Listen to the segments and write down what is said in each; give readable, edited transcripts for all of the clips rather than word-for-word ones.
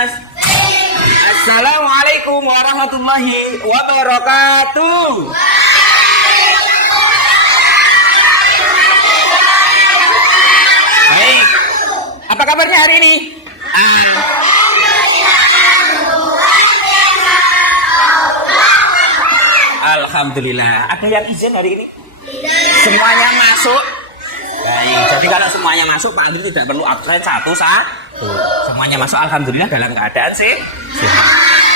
Mas. Assalamualaikum warahmatullahi wabarakatuh. Baik. Apa kabarnya hari ini? Alhamdulillah. Ada yang izin hari ini? Semuanya masuk. Baik. Jadi kalau semuanya masuk, Pak Andri tidak perlu absen satu. Semuanya masuk. Alhamdulillah dalam keadaan sih.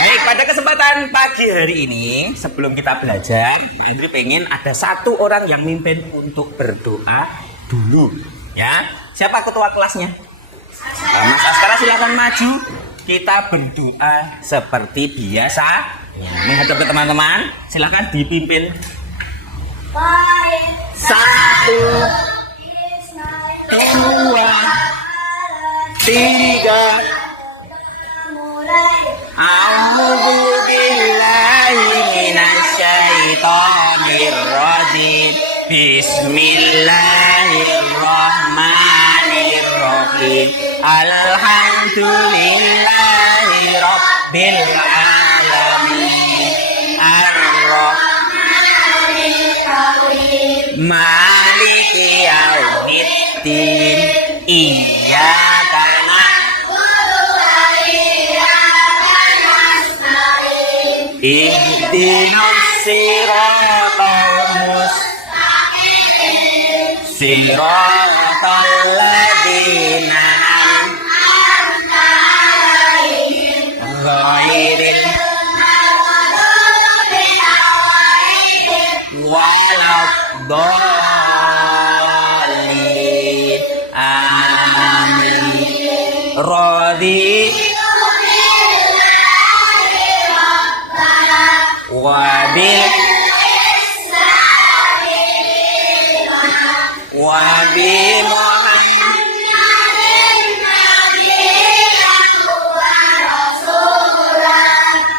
Baik. Pada kesempatan pagi hari ini, sebelum kita belajar, Pak Andri pengen ada satu orang yang mimpin untuk berdoa dulu. Ya. Siapa ketua kelasnya? Mas Askara, silakan maju. Kita berdoa seperti biasa. Menghadap ke teman-teman, silakan dipimpin. Satu, dua, tiga. A'udzu billahi minasyaitonir rajim. Bismillahirrahmanirrahim. Alhamdulillahi rabbil alamin. Ar-Rahmanir-Rahim. Maliki yaumiddin. Iyyaka na'budu wa iyyaka nasta'in. Ihdinas siratal mustaqim. Siratal ladzina an'amta 'alaihim ghairil waladhdallin. Amin. Radhi wabil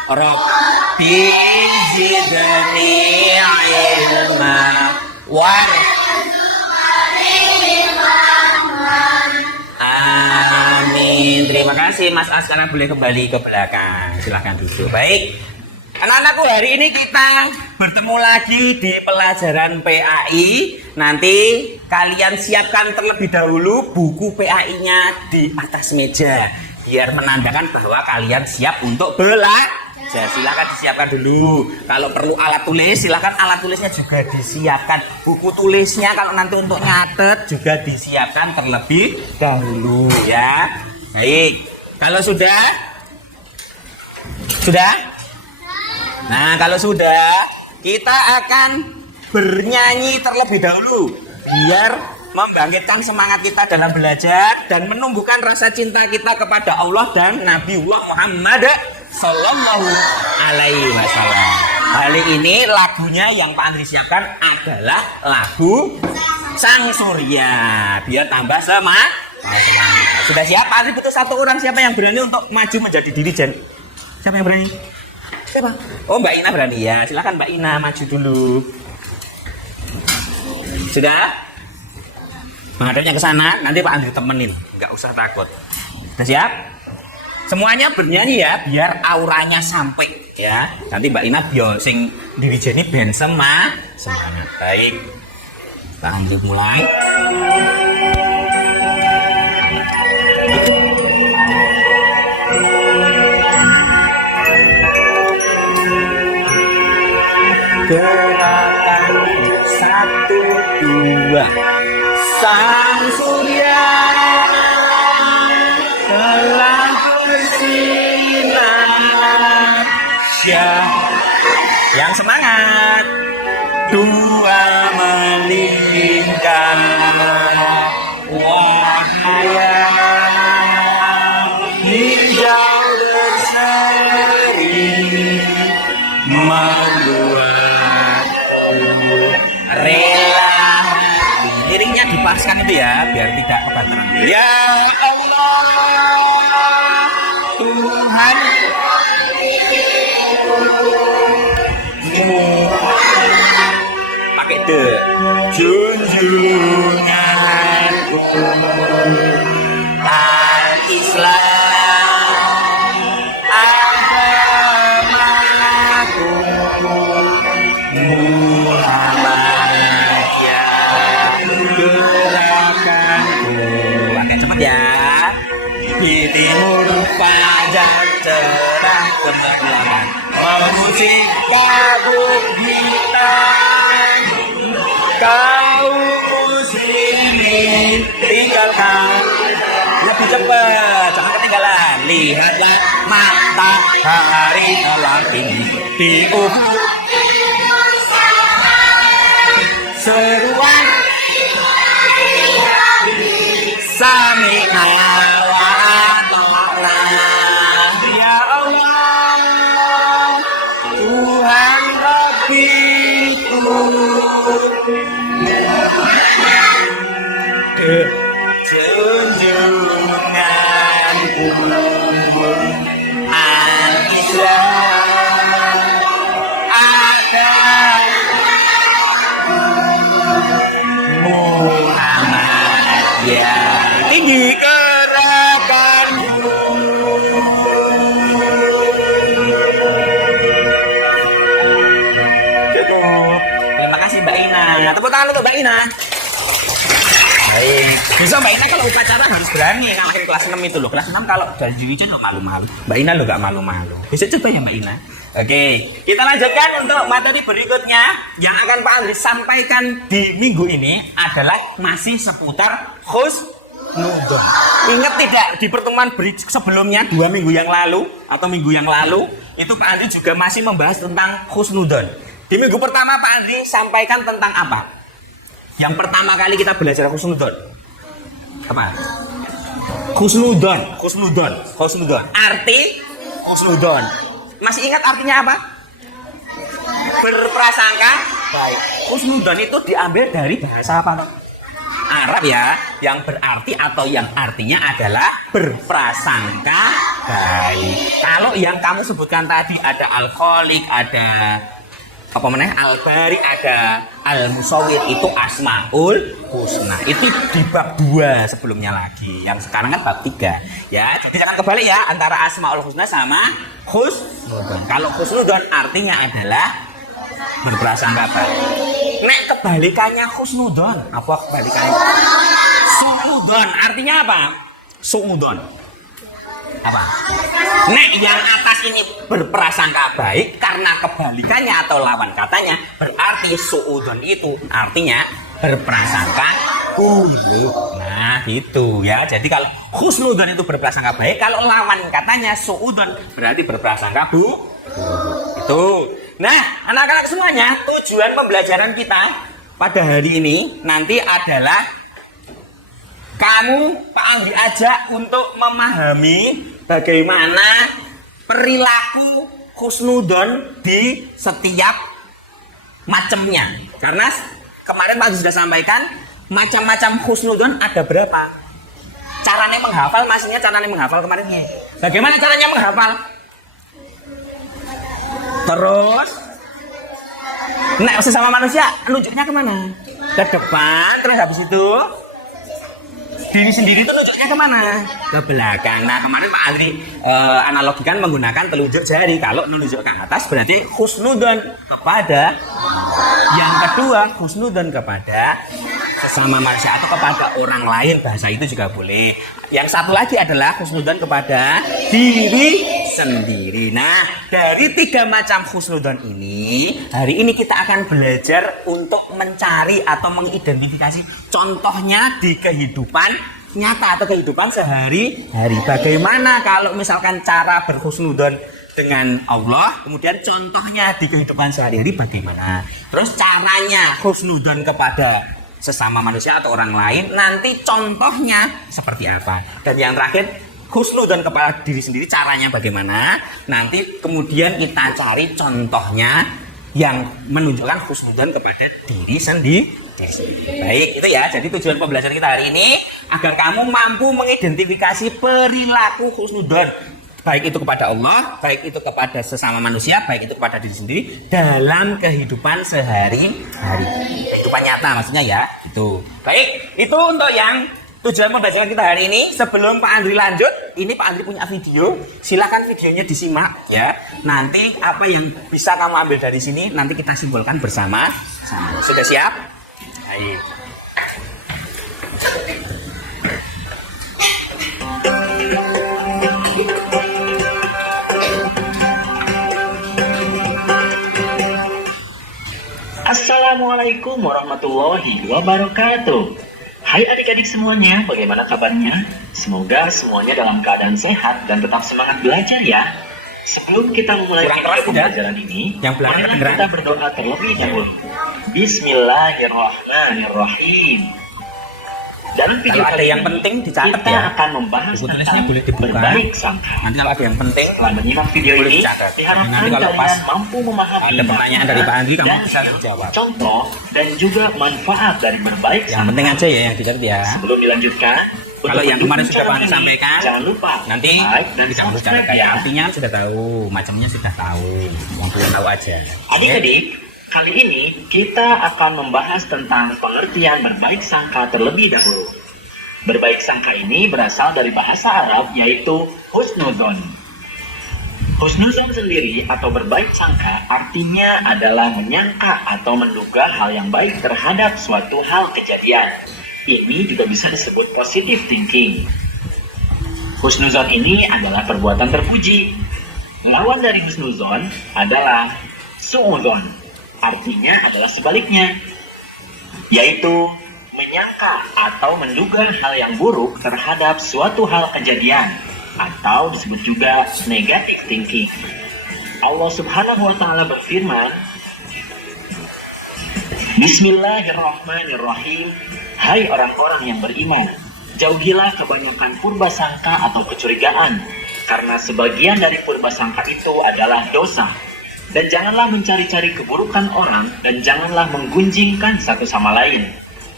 Rabbi zidni ilma amin. Terima kasih Mas Askara, boleh kembali ke belakang. Silahkan duduk. Baik. Anak-anakku, hari ini kita bertemu lagi di pelajaran PAI. Nanti kalian siapkan terlebih dahulu buku PAI-nya di atas meja, biar menandakan bahwa kalian siap untuk belajar. Silakan disiapkan dulu. Kalau perlu alat tulis, silakan alat tulisnya juga disiapkan. Buku tulisnya kalau nanti untuk nyatet juga disiapkan terlebih dahulu ya. Baik. Kalau sudah? Nah, kalau sudah, kita akan bernyanyi terlebih dahulu biar membangkitkan semangat kita dalam belajar dan menumbuhkan rasa cinta kita kepada Allah dan Nabiullah Muhammad Sallallahu Alaihi Wasallam. Kali ini lagunya yang Pak Andri siapkan adalah lagu Sang Surya, biar tambah semangat. Sudah siap? Pak Andri butuh satu orang. Siapa yang berani untuk maju menjadi dirijen? Siapa yang berani? Siapa? Oh, Mbak Ina berani ya. Silakan Mbak Ina maju dulu. Sudah? Menghadapnya ke sana. Nanti Pak Andri temenin. Nggak usah takut. Sudah siap? Semuanya bernyanyi ya, biar auranya sampai ya. Nanti Mbak Ina biar sing dirijeni ben semangat. Baik. Lanjut mulai. Gerakan 1, 2. Sang surya telah bersinar. Yang semangat. 2 melingkar. Wahaya hijau berseri membuat rela. Iringnya dipaskan itu ya, biar tidak kebanteran. Ya Allah Tuhan, pakai de junjunganku al-Islam cerah kemerdekaan memusik kabut hitam. Kau muslimin tinggalkan lebih cepat, jangan ketinggalan. Lihatlah matahari telah tinggi di ufuk. Seruan Sami'na wa ata'na. Ya Allah, Tuhan Rabbiku, junjunganku Al-Islam ada Muhammad ya tinggi gerakanmu. Cukup. Terima kasih Mbak Ina. Tepuk tangan untuk Mbak Ina. Baik. Bisa Mbak Ina kalau upacara harus berani ngalahin kelas 6 itu loh. Kelas 6 kalau dari Wijen lo malu-malu. Mbak Ina lo gak malu-malu. Bisa coba ya Mbak Ina. Oke, kita lanjutkan untuk materi berikutnya yang akan Pak Andri sampaikan di minggu ini adalah masih seputar husnudon. Ingat tidak di pertemuan sebelumnya 2 minggu yang lalu atau minggu yang lalu itu Pak Andri juga masih membahas tentang husnudon. Di minggu pertama Pak Andri sampaikan tentang apa? Yang pertama kali kita belajar husnudon. Apa? Husnudon. Arti husnudon. Masih ingat artinya apa? Berprasangka baik. Husnudon itu diambil dari bahasa apa? Arab ya, yang berarti atau yang artinya adalah berprasangka baik. Kalau yang kamu sebutkan tadi ada al-khaliq, ada apa namanya al-bari, ada al-musawwir, itu asmaul husna. Itu di bab 2 sebelumnya lagi. Yang sekarang kan bab 3 ya. Jadi jangan kebalik ya antara asmaul husna sama husnudon. Kalau husnudon artinya adalah berprasangka baik. Nek kebalikannya husnudon, apa kebalikannya? Suudon artinya apa? Suudon apa? Nek yang atas ini berprasangka baik karena kebalikannya atau lawan katanya berarti suudon itu artinya berprasangka buruk. Nah gitu ya. Jadi kalau husnudon itu berprasangka baik, kalau lawan katanya suudon berarti berprasangka buruk. Itu. Nah anak-anak semuanya, tujuan pembelajaran kita pada hari ini nanti adalah kamu Pak Anggi ajak untuk memahami bagaimana perilaku husnudon di setiap macamnya. Karena kemarin Pak Anggi sudah sampaikan macam-macam husnudon ada berapa. Caranya menghafal, maksudnya caranya menghafal kemarinnya. Bagaimana caranya menghafal? Terus nek sesama manusia nunjuknya kemana? Ke depan, terus habis itu diri sendiri itu nunjuknya kemana? Ke belakang. Nah kemarin Pak Andri analogikan menggunakan telunjuk jari. Kalau menunjuk ke atas berarti husnudon kepada yang kedua, husnudon kepada sesama manusia atau kepada orang lain. Bahasa itu juga boleh. Yang satu lagi adalah husnudon kepada diri sendiri. Nah dari 3 macam husnudon ini, hari ini kita akan belajar untuk mencari atau mengidentifikasi contohnya di kehidupan nyata atau kehidupan sehari-hari. Bagaimana kalau misalkan cara berhusnudon dengan Allah, kemudian contohnya di kehidupan sehari-hari bagaimana. Terus caranya husnudon kepada sesama manusia atau orang lain, nanti contohnya seperti apa. Dan yang terakhir, husnudon kepada diri sendiri, caranya bagaimana. Nanti kemudian kita cari contohnya yang menunjukkan husnudon kepada diri sendiri. Baik, itu ya. Jadi tujuan pembelajaran kita hari ini agar kamu mampu mengidentifikasi perilaku husnudon, baik itu kepada Allah, baik itu kepada sesama manusia, baik itu kepada diri sendiri dalam kehidupan sehari-hari, kehidupan nyata maksudnya ya. Itu. Baik, itu untuk yang tujuan pembelajaran kita hari ini. Sebelum Pak Andri lanjut, ini Pak Andri punya video. Silakan videonya disimak ya. Nanti apa yang bisa kamu ambil dari sini nanti kita simpulkan bersama. Sudah siap? Baik. Assalamualaikum warahmatullahi wabarakatuh. Hai adik-adik semuanya, bagaimana kabarnya? Semoga semuanya dalam keadaan sehat dan tetap semangat belajar ya. Sebelum kita memulai pembelajaran ini, marilah kita berdoa terlebih dahulu. Bismillahirrahmanirrahim. Dalam video Kalau ada kali yang ini, penting dicatat kita ya. akan membahas Buku tulisnya tentang boleh dibuka. berbaik sangka. Nanti kalau ada yang penting, Setelah menyimak video boleh ini, dicatat. diharapkan Nanti kalau pas kalian mampu memahami ada pertanyaan dari Pak Andri, kamu dan bisa jawab. contoh dan juga manfaat dari berbaik Yang sangka. penting aja ya yang dicatat ya. Sebelum dilanjutkan, Kalau untuk yang kemarin mendukung sudah Pak channel ini, sampaikan, jangan lupa nanti like dan tidak perlu subscribe catat ya. ya. Artinya sudah tahu, macamnya sudah tahu, yang perlu tahu aja. Adik-adik, kali ini kita akan membahas tentang pengertian berbaik sangka terlebih dahulu. Berbaik sangka ini berasal dari bahasa Arab yaitu husnuzon. Husnuzon sendiri atau berbaik sangka artinya adalah menyangka atau menduga hal yang baik terhadap suatu hal kejadian. Ini juga bisa disebut positive thinking. Husnuzon ini adalah perbuatan terpuji. Lawan dari husnuzon adalah su'udzon. Artinya adalah sebaliknya, yaitu menyangka atau menduga hal yang buruk terhadap suatu hal kejadian, atau disebut juga negative thinking. Allah Subhanahu wa Ta'ala berfirman, Bismillahirrahmanirrahim. Hai orang-orang yang beriman, jauhilah kebanyakan purba sangka atau kecurigaan, karena sebagian dari purba sangka itu adalah dosa. Dan janganlah mencari-cari keburukan orang, dan janganlah menggunjingkan satu sama lain.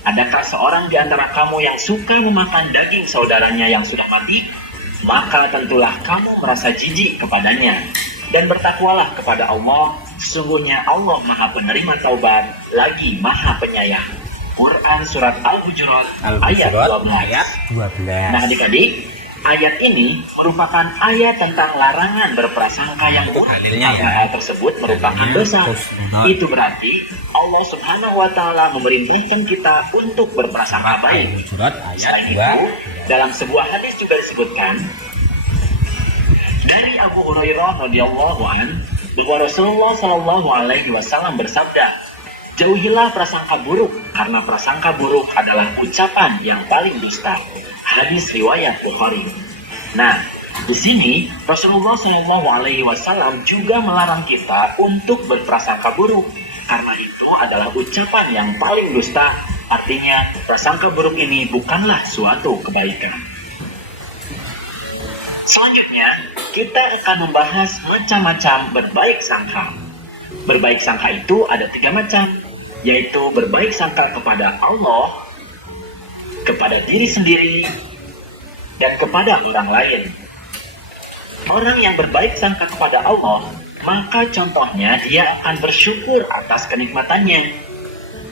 Adakah seorang di antara kamu yang suka memakan daging saudaranya yang sudah mati? Maka tentulah kamu merasa jijik kepadanya. Dan bertakwalah kepada Allah, sesungguhnya Allah Maha Penerima Taubat, lagi Maha Penyayang. Quran Surat Al-Hujurat ayat 12. Nah adik-adik, ayat ini merupakan ayat tentang larangan berprasangka yang buruk. Hal tersebut merupakan dosa. Itu berarti Allah Subhanahu wa Ta'ala memerintahkan kita untuk berprasangka baik. Selain itu, dalam sebuah hadis juga disebutkan dari Abu Hurairah radhiyallahu an bahwa Rasulullah Shallallahu alaihi wasallam bersabda, jauhilah prasangka buruk, karena prasangka buruk adalah ucapan yang paling dusta. Hadis riwayat Bukhari. Nah, di sini Rasulullah Shallallahu alaihi wasallam juga melarang kita untuk berprasangka buruk, karena itu adalah ucapan yang paling dusta. Artinya, prasangka buruk ini bukanlah suatu kebaikan. Selanjutnya, kita akan membahas macam-macam berbaik sangka. Berbaik sangka itu ada 3 macam, yaitu berbaik sangka kepada Allah, kepada diri sendiri, dan kepada orang lain. Orang yang berbaik sangka kepada Allah, maka contohnya dia akan bersyukur atas kenikmatannya.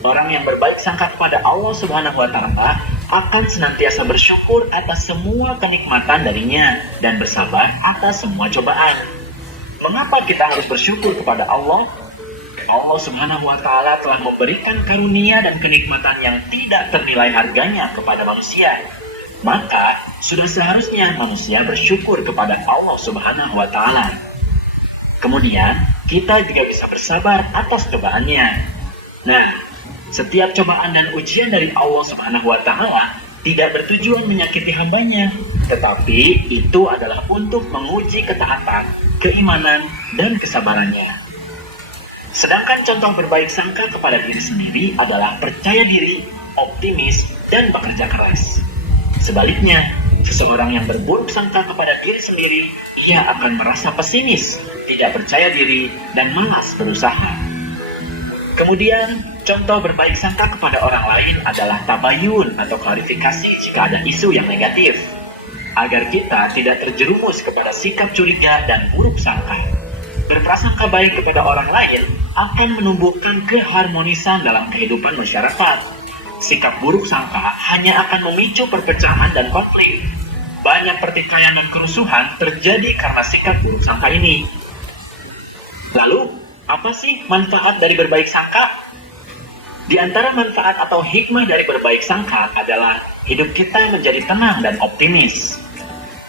Orang yang berbaik sangka kepada Allah Subhanahu wa Ta'ala akan senantiasa bersyukur atas semua kenikmatan darinya dan bersabar atas semua cobaan. Mengapa kita harus bersyukur kepada Allah? Allah Subhanahu wa Ta'ala telah memberikan karunia dan kenikmatan yang tidak ternilai harganya kepada manusia. Maka sudah seharusnya manusia bersyukur kepada Allah Subhanahu wa Ta'ala. Kemudian kita juga bisa bersabar atas cobaannya. Nah, setiap cobaan dan ujian dari Allah Subhanahu wa Ta'ala tidak bertujuan menyakiti hambanya, tetapi itu adalah untuk menguji ketaatan, keimanan, dan kesabarannya. Sedangkan contoh berbaik sangka kepada diri sendiri adalah percaya diri, optimis, dan bekerja keras. Sebaliknya, seseorang yang berburuk sangka kepada diri sendiri, ia akan merasa pesimis, tidak percaya diri, dan malas berusaha. Kemudian, contoh berbaik sangka kepada orang lain adalah tabayun atau klarifikasi jika ada isu yang negatif, agar kita tidak terjerumus kepada sikap curiga dan buruk sangka. Berprasangka baik kepada orang lain akan menumbuhkan keharmonisan dalam kehidupan masyarakat. Sikap buruk sangka hanya akan memicu perpecahan dan konflik. Banyak pertikaian dan kerusuhan terjadi karena sikap buruk sangka ini. Lalu, apa sih manfaat dari berbaik sangka? Di antara manfaat atau hikmah dari berbaik sangka adalah hidup kita menjadi tenang dan optimis.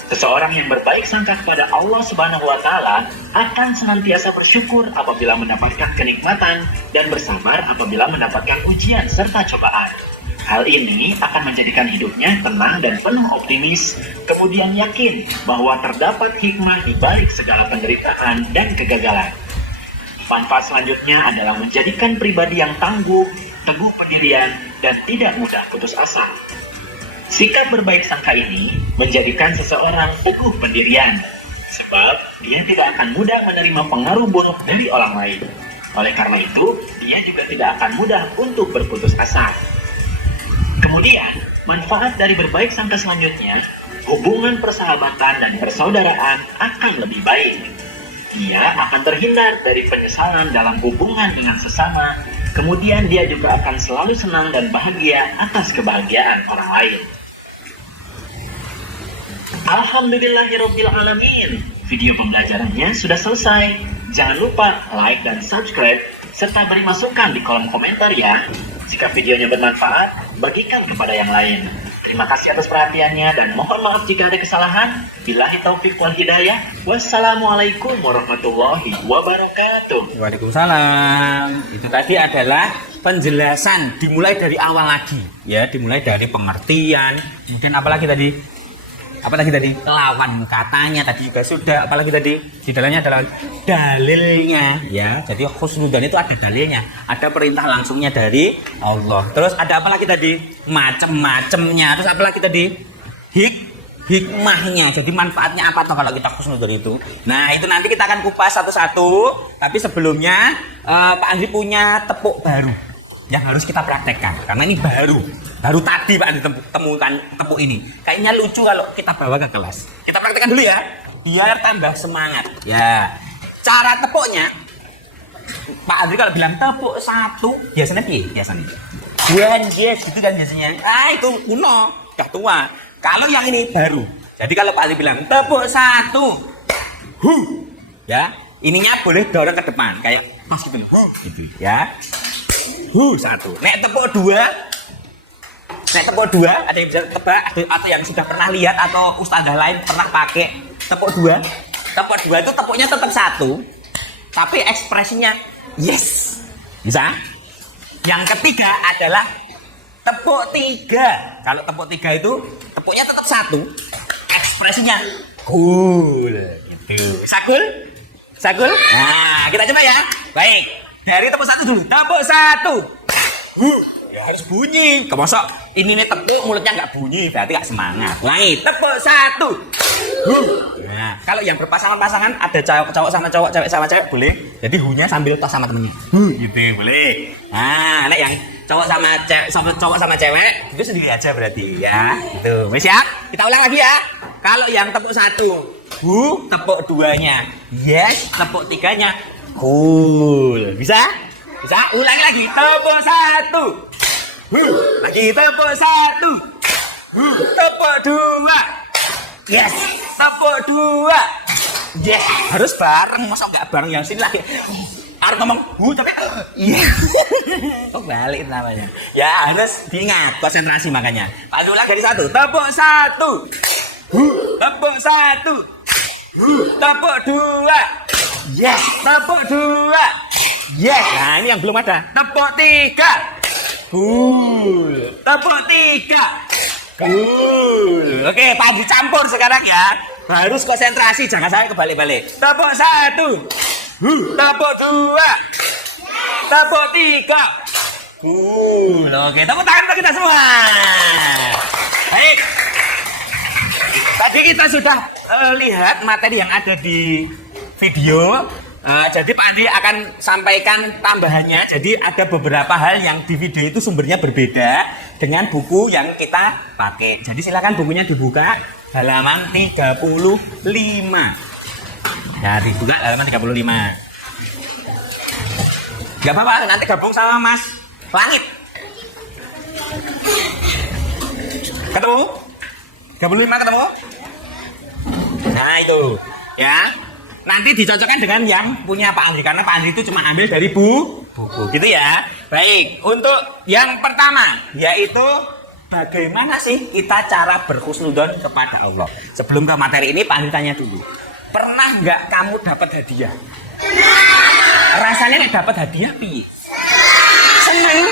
Seseorang yang berbaik sangka kepada Allah Subhanahu wa Ta'ala akan senantiasa bersyukur apabila mendapatkan kenikmatan dan bersabar apabila mendapatkan ujian serta cobaan. Hal ini akan menjadikan hidupnya tenang dan penuh optimis, kemudian yakin bahwa terdapat hikmah di balik segala penderitaan dan kegagalan. Manfaat selanjutnya adalah menjadikan pribadi yang tangguh, teguh pendirian, dan tidak mudah putus asa. Sikap berbaik sangka ini menjadikan seseorang teguh pendirian, sebab dia tidak akan mudah menerima pengaruh buruk dari orang lain. Oleh karena itu, dia juga tidak akan mudah untuk berputus asa. Kemudian, manfaat dari berbaik sangka selanjutnya, hubungan persahabatan dan persaudaraan akan lebih baik. Dia akan terhindar dari penyesalan dalam hubungan dengan sesama. Kemudian dia juga akan selalu senang dan bahagia atas kebahagiaan orang lain. Alhamdulillahirrabbilalamin. Video pembelajarannya sudah selesai. Jangan lupa like dan subscribe, serta beri masukan di kolom komentar ya. Jika videonya bermanfaat, bagikan kepada yang lain. Terima kasih atas perhatiannya dan mohon maaf jika ada kesalahan. Billahi taufik wal hidayah. Wassalamualaikum warahmatullahi wabarakatuh. Waalaikumsalam. Itu tadi adalah penjelasan dimulai dari awal lagi, ya, dimulai dari pengertian. Kemudian apalagi tadi? Apalagi tadi? Lawan katanya tadi juga sudah. Apalagi tadi? Di dalamnya adalah dalilnya, ya. Jadi husnudzon itu ada dalilnya, ada perintah langsungnya dari Allah. Terus ada apa lagi tadi? Macem-macemnya. Terus apa lagi tadi? Hikmahnya. Jadi manfaatnya apa tuh kalau kita husnudzon itu? Nah, itu nanti kita akan kupas satu-satu. Tapi sebelumnya Pak Andri punya tepuk baru yang harus kita praktekkan, karena ini baru tadi Pak Andri temukan tepuk ini. Kayaknya lucu kalau kita bawa ke kelas. Kita praktekkan dulu ya, biar tambah semangat. Ya, cara tepuknya Pak Andri kalau bilang tepuk satu, biasanya piye? Biasanya yes, gitu kan biasanya. Itu kuno, udah tua. Kalau yang ini baru. Jadi kalau Pak Andri bilang tepuk satu, ya, ininya boleh dorong ke depan kayak pas gitu, gitu ya. Satu. Nek tepuk dua, ada yang bisa tebak atau yang sudah pernah lihat atau ustazah lain pernah pakai tepuk dua. Tepuk dua itu tepuknya tetap satu, tapi ekspresinya yes, bisa. Yang ketiga adalah tepuk tiga. Kalau tepuk tiga itu tepuknya tetap satu, ekspresinya cool. Gitu. Sagul. Nah, kita coba ya. Baik. Dari tepuk satu dulu. Tepuk satu. Ya harus bunyi. Kemosok ini nih tepuk mulutnya nggak bunyi, berarti nggak semangat. Ulangi. Tepuk satu. Nah, kalau yang berpasangan-pasangan ada cowok sama cowok, cewek sama cewek boleh. Jadi hunya sambil tos sama temennya. Gitu boleh. Nah, nek yang cowok sama cewek itu sendiri aja berarti ya. Gitu. Wes ya. Kita ulang lagi ya. Kalau yang tepuk satu, tepuk duanya. Yes, tepuk tiganya. Cool. Bisa? Ulangi lagi. Tepuk satu. Lagi tepuk satu. Tepuk dua. Yes. Tepuk dua. Yes. Harus bareng. Masa nggak bareng yang sini lagi? Harus ngomong tapi iya. Kok balik namanya? Ya harus diingat, konsentrasi makanya. Pak ulang dari satu. Tepuk satu. Tepuk satu. Tepuk dua. Yes. Tepuk dua. Yes. Nah ini yang belum ada. Tepuk tiga. Tepuk tiga. Oke, Pak campur sekarang ya. Harus konsentrasi, jangan sampai kebalik-balik. Tepuk satu. Tepuk dua. Tepuk tiga. Oke, tepuk tangan untuk kita semua. Baik. Tadi kita sudah lihat materi yang ada di video. Jadi Pak Andi akan sampaikan tambahannya. Jadi ada beberapa hal yang di video itu sumbernya berbeda dengan buku yang kita pakai. Jadi silakan bukunya dibuka halaman 35. Ya, dibuka halaman 35. Gak apa-apa, nanti gabung sama Mas Langit. Ketemu? 35 ketemu? Nah itu, ya. Nanti dicocokkan dengan yang punya Pak Andri, karena Pak Andri itu cuma ambil dari buku, gitu ya. Baik, untuk yang pertama yaitu bagaimana sih kita cara berhusnudzon kepada Allah? Sebelum ke materi ini, Pak Andi tanya dulu. Pernah nggak kamu dapat hadiah? Rasanya dapat hadiah piye? Seneng.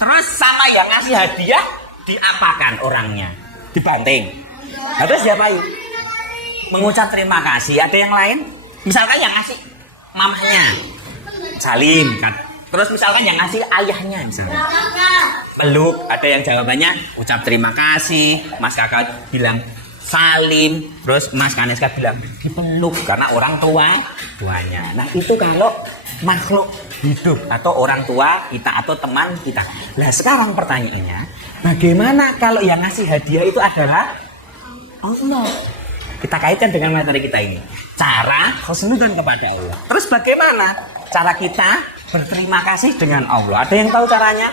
Terus sama yang ngasih hadiah diapakan orangnya? Dibanting. Terus siapa yuk? Mengucap terima kasih. Ada yang lain? Misalkan yang ngasih mamanya, salim kan. Terus misalkan yang ngasih ayahnya misalnya, peluk. Ada yang jawabannya ucap terima kasih. Mas kakak bilang salim. Terus Mas Kaneska bilang dipeluk karena orang tuanya. Nah itu kalau makhluk hidup atau orang tua kita atau teman kita. Nah sekarang pertanyaannya, bagaimana kalau yang ngasih hadiah itu adalah Allah? Kita kaitkan dengan materi kita ini, cara husnudzon kepada Allah. Terus bagaimana cara kita berterima kasih dengan Allah? Ada yang tahu caranya?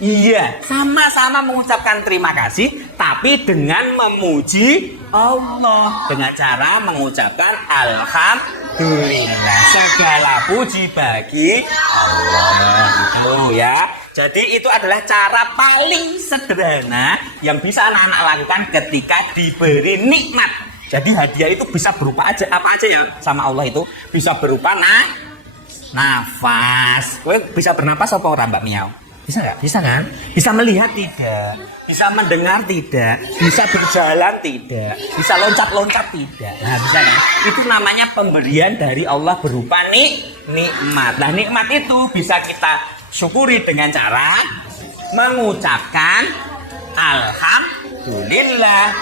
Iya, sama-sama mengucapkan terima kasih, tapi dengan memuji Allah dengan cara mengucapkan alhamdulillah, segala puji bagi Allah. Itu ya. Jadi itu adalah cara paling sederhana yang bisa anak-anak lakukan ketika diberi nikmat. Jadi hadiah itu bisa berupa apa aja ya sama Allah itu, bisa berupa nafas. Kowe bisa bernapas apa ora Mbak Miau? Bisa nggak? Bisa kan? Bisa melihat tidak? Bisa mendengar tidak? Bisa berjalan tidak? Bisa loncat-loncat tidak? Nah bisa kan? Itu namanya pemberian dari Allah berupa nikmat. Nah nikmat itu bisa kita syukuri dengan cara mengucapkan alhamdulillah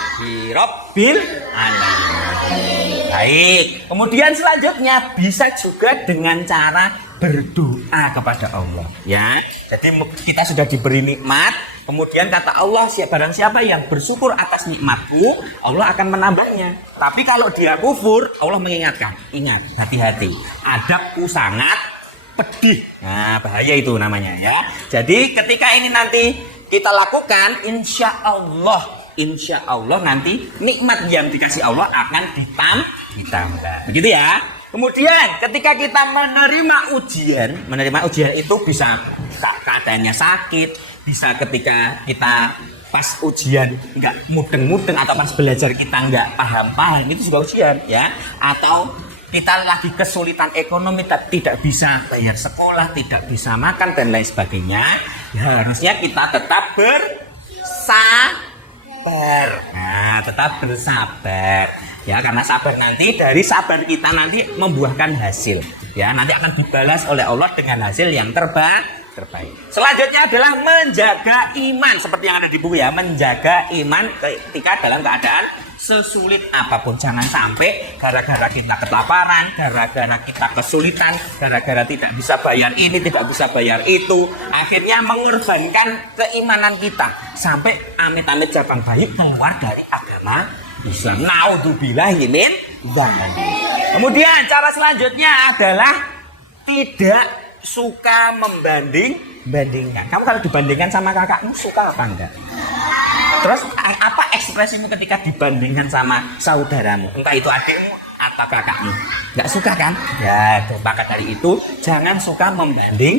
rabbil alamin. Baik. Kemudian selanjutnya bisa juga dengan cara berdoa kepada Allah ya. Jadi kita sudah diberi nikmat, kemudian kata Allah, barang siapa yang bersyukur atas nikmatku, Allah akan menambahnya. Tapi kalau dia kufur, Allah mengingatkan, ingat, hati-hati, adabku sangat pedih. Nah bahaya itu namanya ya. Jadi ketika ini nanti kita lakukan, insya Allah nanti nikmat yang dikasih Allah akan ditambah. Begitu ya. Kemudian ketika kita menerima ujian itu bisa keadaannya sakit, bisa ketika kita pas ujian nggak mudeng-mudeng atau pas belajar kita nggak paham-paham, itu juga ujian ya. Atau kita lagi kesulitan ekonomi, tidak bisa bayar sekolah, tidak bisa makan dan lain sebagainya, ya harusnya kita tetap bersabar. Nah, tetap bersabar ya, karena sabar nanti, dari sabar kita nanti membuahkan hasil ya, nanti akan dibalas oleh Allah dengan hasil yang terbaik. Selanjutnya adalah menjaga iman, seperti yang ada di buku ya, menjaga iman ketika dalam keadaan sesulit apapun. Jangan sampai gara-gara kita kelaparan, gara-gara kita kesulitan, gara-gara tidak bisa bayar ini, tidak bisa bayar itu, akhirnya mengorbankan keimanan kita sampai amit-amit cabang bayi keluar dari agama Islam. Naudzubillahi min dzalik. Kemudian cara selanjutnya adalah tidak suka membandingkan. Kamu kalau dibandingkan sama kakakmu suka apa enggak? Terus apa ekspresimu ketika dibandingkan sama saudaramu? Entah itu adikmu atau kakakmu. Enggak suka kan? Ya, maka dari itu jangan suka membanding.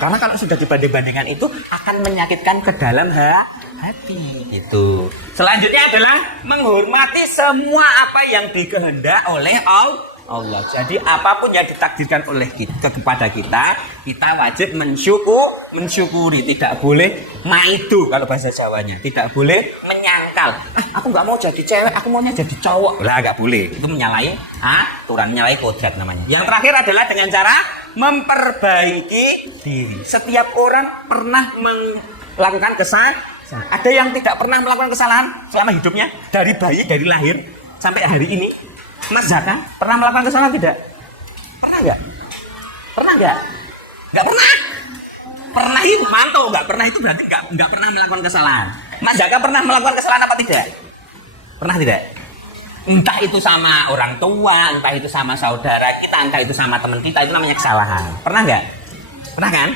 Karena kalau sudah dibanding-bandingkan itu akan menyakitkan ke dalam hati. Itu. Selanjutnya adalah menghormati semua apa yang dikehendak oleh Allah. Jadi apapun yang ditakdirkan oleh kita kepada kita wajib mensyukuri. Tidak boleh maidu kalau bahasa Jawanya. Tidak boleh menyangkal. Aku nggak mau jadi cewek, aku maunya jadi cowok. Lah nggak boleh. Itu menyalahi aturan, menyalahi kodrat namanya. Yang terakhir adalah dengan cara memperbaiki diri. Setiap orang pernah melakukan kesalahan. Ada yang tidak pernah melakukan kesalahan selama hidupnya, dari bayi, dari lahir sampai hari ini. Mas Zaka pernah melakukan kesalahan tidak? Pernah nggak? Pernah nggak? Nggak pernah. Pernah itu mantap, nggak pernah itu berarti nggak pernah melakukan kesalahan. Mas Zaka pernah melakukan kesalahan apa tidak? Pernah tidak? Entah itu sama orang tua, entah itu sama saudara kita, entah itu sama teman kita, itu namanya kesalahan. Pernah nggak? Pernah kan?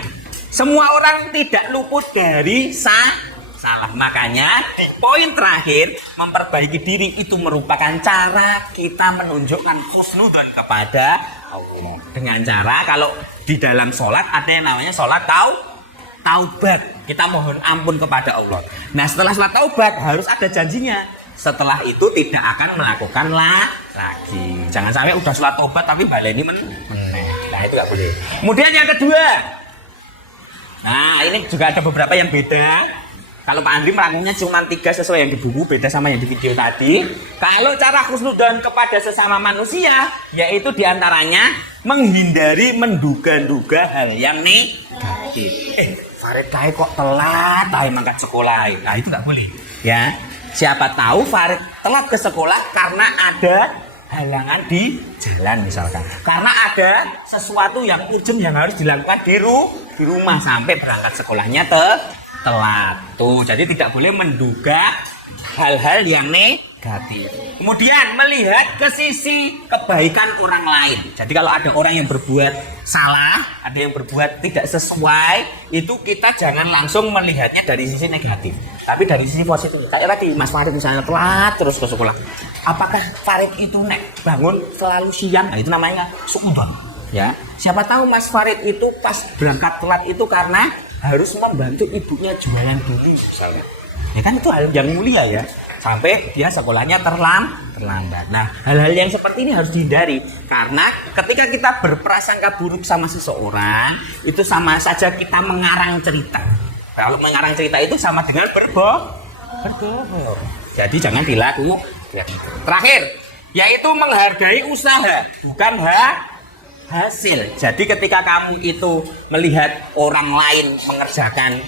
Semua orang tidak luput dari salah. Makanya di poin terakhir, memperbaiki diri itu merupakan cara kita menunjukkan husnudzon kepada Allah. Dengan cara, kalau di dalam sholat ada yang namanya sholat taubat. Kita mohon ampun kepada Allah. Nah, setelah sholat taubat harus ada janjinya. Setelah itu tidak akan melakukan lagi. Jangan sampai udah sholat taubat tapi baleni nah, itu nggak boleh. Kemudian yang kedua. Nah, ini juga ada beberapa yang beda. Kalau Pak Andri melakukannya cuma 3 sesuai yang di buku, beda sama yang di video tadi. Kalau cara husnudzon kepada sesama manusia, yaitu diantaranya menghindari menduga-duga hal yang negatif. Farid kayak kok telat, mangkat sekolah. Nah, itu nggak boleh. Ya, siapa tahu Farid telat ke sekolah karena ada halangan di jalan misalkan. Karena ada sesuatu yang urgent yang harus dilakukan di rumah sampai berangkat sekolahnya telat. Tuh, jadi tidak boleh menduga hal-hal yang negatif. Kemudian melihat ke sisi kebaikan orang lain. Jadi kalau ada orang yang berbuat salah, ada yang berbuat tidak sesuai, itu kita jangan langsung melihatnya dari sisi negatif, tapi dari sisi positif. Kayak tadi Mas Farid misalnya telat terus ke sekolah. Apakah Farid itu bangun selalu siang? Nah, itu namanya suudzon. Ya, siapa tahu Mas Farid itu pas berangkat telat itu karena harus membantu ibunya jualan dulu misalnya. Ya kan itu hal yang mulia ya. Sampai dia sekolahnya terlambat. Nah, hal-hal yang seperti ini harus dihindari. Karena ketika kita berprasangka buruk sama seseorang, itu sama saja kita mengarang cerita. Kalau mengarang cerita itu sama dengan berbohong. Jadi jangan dilakukan. Terakhir, yaitu menghargai usaha, bukan hasil. Jadi ketika kamu itu melihat orang lain mengerjakan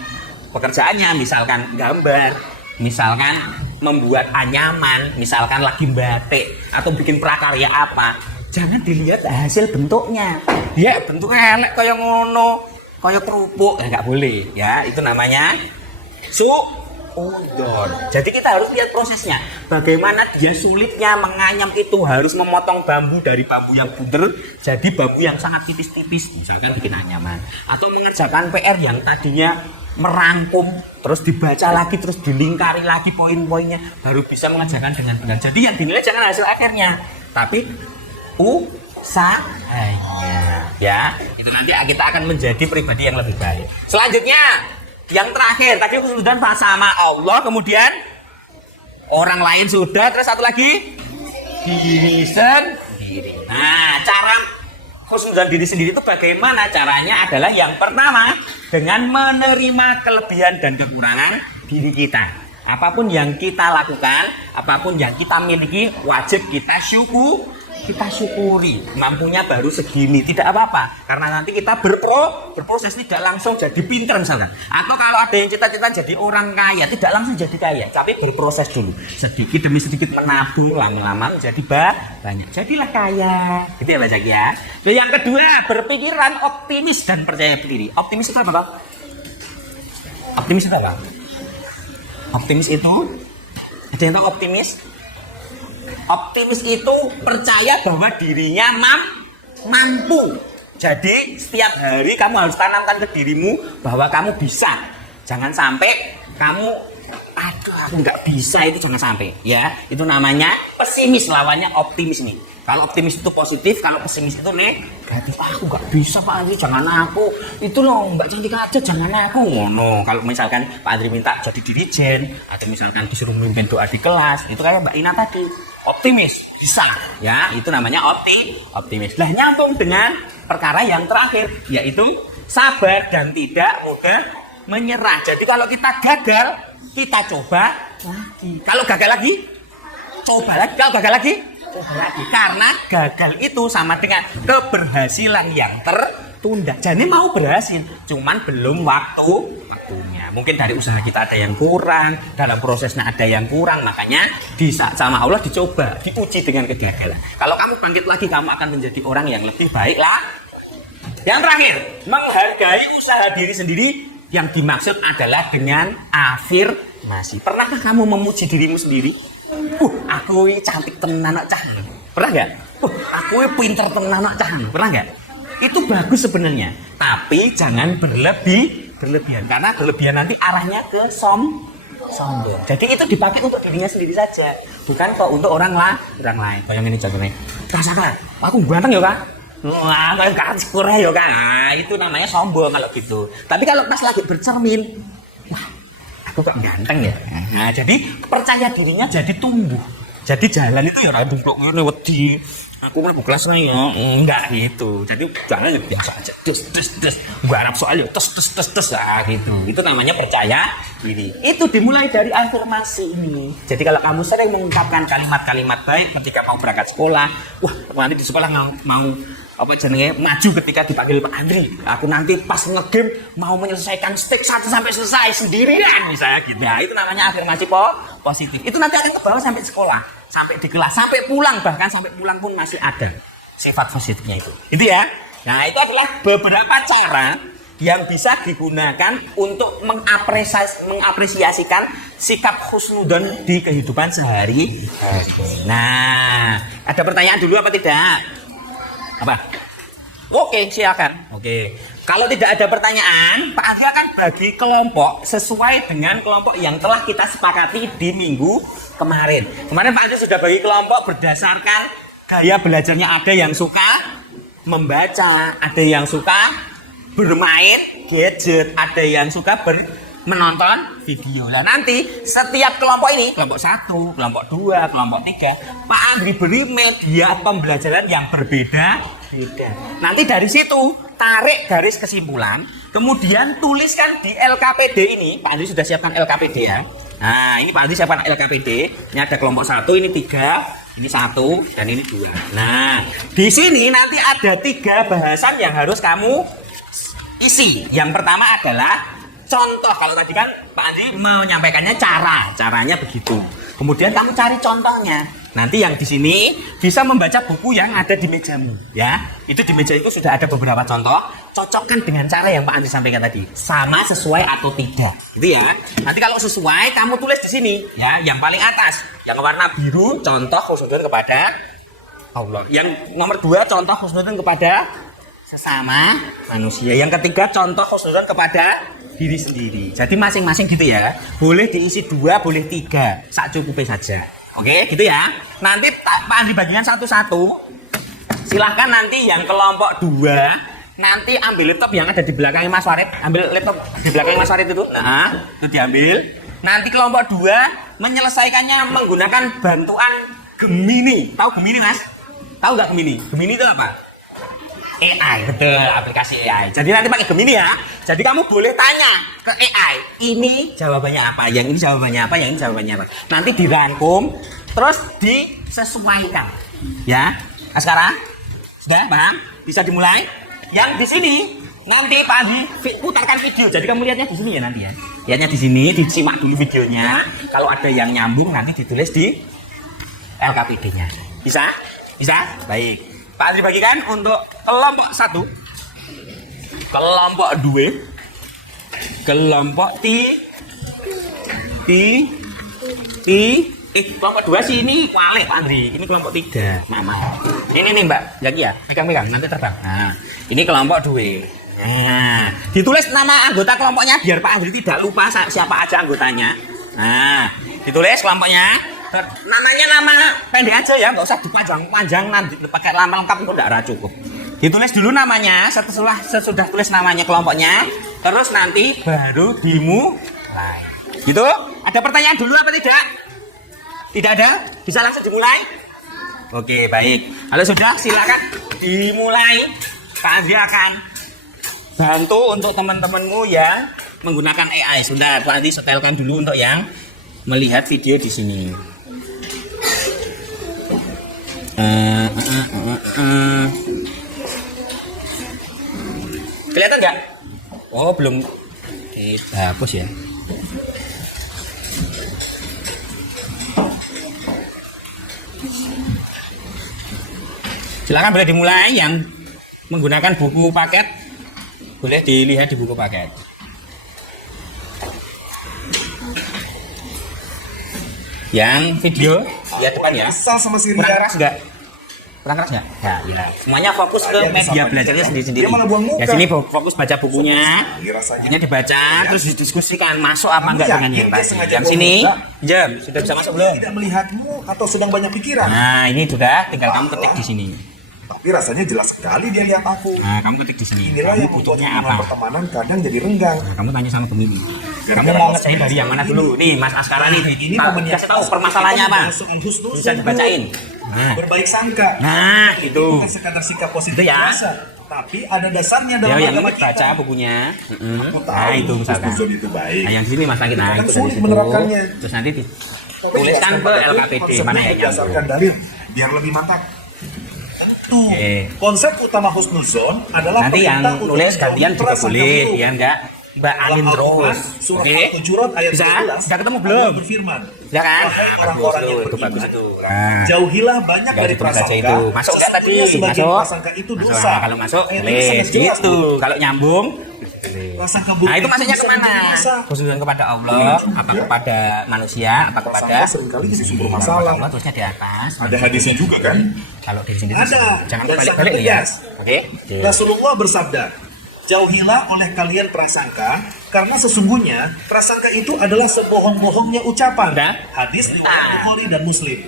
pekerjaannya, misalkan gambar, misalkan membuat anyaman, misalkan lagi batik atau bikin prakarya apa, jangan dilihat hasil bentuknya. Ya bentuknya elek kayak ngono, kayak kerupuk, ya nggak boleh. Ya itu namanya suudzon. Jadi kita harus lihat prosesnya. Bagaimana dia sulitnya menganyam itu, harus memotong bambu dari bambu yang bunder jadi bambu yang sangat tipis-tipis, misalkan bikin anyaman, atau mengerjakan PR yang tadinya merangkum terus dibaca lagi, terus dilingkari lagi poin-poinnya, baru bisa mengerjakan dengan benar. Jadi yang dinilai jangan hasil akhirnya, tapi usahanya. Ya, itu nanti kita akan menjadi pribadi yang lebih baik. Selanjutnya, yang terakhir tadi husnudzon sama Allah, kemudian orang lain sudah, terus satu lagi diri sendiri. Nah, cara husnudzon diri sendiri itu bagaimana caranya? Adalah yang pertama dengan menerima kelebihan dan kekurangan diri kita. Apapun yang kita lakukan, apapun yang kita miliki, wajib kita syukuri. Mampunya baru segini, tidak apa-apa. Karena nanti kita berproses, tidak langsung jadi pinter misalkan. Atau kalau ada yang cita-cita jadi orang kaya, tidak langsung jadi kaya, tapi berproses dulu. Sedikit demi sedikit menabung, lama-lama menjadi banyak. Jadilah kaya. Itu ya Pak Zaki ya. Dan yang kedua, berpikiran optimis dan percaya diri. Optimis itu apa, Pak? Optimis itu apa? Optimis itu, ada yang tahu optimis? Optimis itu percaya bahwa dirinya mampu. Jadi setiap hari kamu harus tanamkan ke dirimu bahwa kamu bisa. Jangan sampai kamu, aduh aku nggak bisa, itu jangan sampai. Ya, itu namanya pesimis, lawannya optimis nih. Kalau optimis itu positif, kalau pesimis itu negatif. Aku nggak bisa Pak Andri, jangan aku. Itu loh Mbak Cantik aja, jangan aku. Ngono. Kalau misalkan Pak Andri minta jadi dirijen, atau misalkan disuruh memimpin doa di kelas, itu kayak Mbak Ina tadi. Optimis, bisa. Ya, itu namanya optimis. Nah, nyambung dengan perkara yang terakhir, yaitu sabar dan tidak mudah menyerah. Jadi kalau kita gagal, kita coba lagi. Kalau gagal lagi, coba lagi. Kalau gagal lagi, coba lagi. Karena gagal itu sama dengan keberhasilan yang tertunda. Jadi mau berhasil, cuman belum waktunya. Mungkin dari usaha kita ada yang kurang, dalam prosesnya ada yang kurang, makanya sama Allah dicoba, diuji dengan kegagalan. Kalau kamu bangkit lagi, kamu akan menjadi orang yang lebih baik lah. Yang terakhir, menghargai usaha diri sendiri. Yang dimaksud adalah dengan afirmasi. Pernahkah kamu memuji dirimu sendiri? Aku ini cantik tenan cah. Pernah nggak? Aku ini pinter tenan cah. Pernah nggak? Itu bagus sebenarnya, tapi jangan berlebihan. Karena berlebihan nanti arahnya ke sombong. Jadi itu dipakai untuk dirinya sendiri saja, bukan kok untuk orang lain. Kayak ini contohnya. Rasakan, aku ganteng ya Kak. Wah, kalau kaskur ya kan. Nah, itu namanya sombong kalau gitu. Tapi kalau pas lagi bercermin, wah, aku kok ganteng ya. Nah, jadi percaya dirinya jadi tumbuh. Jadi jalan itu ya rambut kok ngene wedi. Aku mlebu kelas ya. Enggak gitu. Jadi jalan ya biasa aja. Des. Garap soal ya tes. Nah, gitu. Itu namanya percaya diri. Itu dimulai dari afirmasi ini. Jadi kalau kamu sering mengungkapkan kalimat-kalimat baik ketika mau berangkat sekolah, wah, nanti di sekolah mau apa jenenge maju ketika dipanggil Pak Andri. Aku nanti pas ngegame mau menyelesaikan stage 1 sampai selesai sendirian misalnya gitu. Ya, itu namanya afirmasi positif. Itu nanti akan kebawa sampai sekolah, sampai di kelas, sampai pulang, bahkan sampai pulang pun masih ada sifat positifnya itu. Itu ya. Nah, itu adalah beberapa cara yang bisa digunakan untuk mengapresiasikan sikap husnudon di kehidupan sehari. Nah, ada pertanyaan dulu apa tidak? Apa? Oke, silakan. Oke. Kalau tidak ada pertanyaan, Pak Andri akan bagi kelompok sesuai dengan kelompok yang telah kita sepakati di minggu kemarin. Kemarin Pak Andri sudah bagi kelompok berdasarkan gaya belajarnya. Ada yang suka membaca, ada yang suka bermain gadget, ada yang suka menonton video. Nah, nanti setiap kelompok ini, kelompok 1, kelompok 2, kelompok 3, Pak Andri beri media pembelajaran yang berbeda. Nanti dari situ tarik garis kesimpulan, kemudian tuliskan di LKPD ini. Pak Andri sudah siapkan LKPD ya. Nah, ini Pak Andri siapkan LKPD. Ini ada kelompok 1, ini 3, ini 1, dan ini 2. Nah, di sini nanti ada 3 bahasan yang harus kamu isi. Yang pertama adalah contoh. Kalau tadi kan Pak Andri menyampaikannya caranya begitu. Kemudian kamu cari contohnya. Nanti yang di sini bisa membaca buku yang ada di mejamu, ya. Itu di meja itu sudah ada beberapa contoh. Cocokkan dengan cara yang Pak Andri sampaikan tadi. Sama sesuai atau tidak. Itu ya. Nanti kalau sesuai kamu tulis di sini, ya. Yang paling atas, yang warna biru, contoh husnudon kepada Allah. Yang nomor 2, contoh husnudon kepada sesama manusia. Yang ketiga, contoh husnudon kepada diri sendiri. Jadi masing-masing gitu ya. Boleh diisi 2, boleh 3. Sak cukupnya saja. Oke, gitu ya. Nanti Pak Andri bagian satu-satu. Silahkan nanti yang kelompok 2 nanti ambil laptop yang ada di belakangnya Mas Farid. Ambil laptop di belakangnya Mas Farid itu. Nah, itu diambil. Nanti kelompok 2 menyelesaikannya menggunakan bantuan Gemini. Tahu Gemini, Mas? Tahu nggak Gemini? Gemini itu apa? AI, betul, aplikasi AI. Jadi nanti pakai Gemini ya. Jadi kamu boleh tanya ke AI, ini jawabannya apa, yang ini jawabannya apa, yang ini jawabannya apa. Nanti dirangkum, terus disesuaikan. Ya, sekarang sudah paham? Bisa dimulai. Yang di sini nanti Pak Andi putarkan video. Jadi kamu lihatnya di sini ya nanti ya. Lihatnya di sini, disimak dulu videonya. Kalau ada yang nyambung nanti ditulis di LKPD-nya. Bisa? Bisa? Baik. Pak Andri bagikan untuk kelompok 1, kelompok 2, kelompok kelompok 2 sih ini kualik Pak Andri. Ini kelompok 3, Mama. Ini nih Mbak, lagi ya, pegang-pegang nanti terbang. Nah, ini kelompok 2. Nah, ditulis nama anggota kelompoknya biar Pak Andri tidak lupa siapa aja anggotanya. Nah, ditulis kelompoknya. Namanya nama pendek aja ya, nggak usah dipanjang-panjang, nanti pakai nama lengkap itu tidak cukup. Ditulis dulu namanya, sesudah tulis namanya kelompoknya, terus nanti baru dimulai. Gitu? Ada pertanyaan dulu apa tidak? Tidak ada? Bisa langsung dimulai? Oke, baik. Kalau sudah silakan dimulai. Pak Andri akan bantu untuk teman-temanmu yang menggunakan AI. Sudah, Pak Andri setelkan dulu untuk yang melihat video di sini. Kelihatan nggak? Oh, belum dihapus ya. Silakan boleh dimulai. Yang menggunakan buku paket boleh dilihat di buku paket. Yang video lihat depan ya. Kurang keras enggak? Kurang keras enggak? Ya. Semuanya fokus ke media belajarnya sendiri-sendiri. Ya sini fokus baca bukunya. Ini dibaca terus didiskusikan masuk apa enggak dengan yang tadi. Yang sini, jam sudah bisa masuk belum? Tidak melihatmu atau sedang banyak pikiran. Nah, ini sudah tinggal kamu ketik di sini. Tapi rasanya jelas sekali dia lihat aku. Nah, kamu ketik di sini. Inilah Kamu yang membuat butuhnya hubungan apa? pertemanan kadang jadi renggang. Nah, kamu tanya sama Gemini. Kamu Gara-gara mau Mas ngerjain dari yang mana dulu? Nih, Mas Askara nih. Ini Kita momennya kasih tahu permasalahannya apa. Soal husnuzon, Bisa dibacain. Nah, berbaik sangka. nah itu. Bukan sekadar sikap positif Itu ya. biasa, tapi ada dasarnya Ya, dalam yang agama ini kita. baca bukunya. Aku tahu Nah, itu misalkan. husnuzon itu baik. Nah, yang di sini Mas Langit. Nah, Kan itu dari sulit situ. menerapkannya. Terus nanti Tapi tuliskan jelaskan ke padaku LKPD konsepnya mana yang berdasarkan nyambung. dalil biar lebih mantap. Tuh, Oke. konsep utama husnuzon adalah Nanti yang perintah untuk nulis menjauhi gantian juga prasangka boleh, buruk. ya enggak? Mbak Amin Dalam terus. Al-Quran, Surah Oke. Al-Hujurat ayat Bisa? 12, Sudah ketemu Allah belum? berfirman, Ya kan? "Wahai Nah, orang-orang yang itu beriman, bagus itu. Nah. jauhilah banyak Nggak dari ditulis aja prasangka. itu. Masuk nggak tadi? Sesungguhnya sebagian Masuk. prasangka itu Masuk. dosa." Nah, kalau masuk, Ayat ini boleh. sangat jelas, Gitu. Bu. Kalau nyambung, Prasangka buruk nah itu maksudnya bisa kemana? menjadi dosa. Khususnya kepada Allah, apa Ya. kepada manusia, apa kepada Prasangka seringkali jadi sumber Kalau masalah. Allah terusnya di atas. Ada hadisnya juga kan? Kalau di sini Ada. jangan Dan balik-balik sangat ya. tegas. Oke. Rasulullah bersabda, jauhilah oleh kalian prasangka, karena sesungguhnya prasangka itu adalah sebohong-bohongnya ucapan. Udah? Hadis riwayat Ah. Bukhari dan Muslim.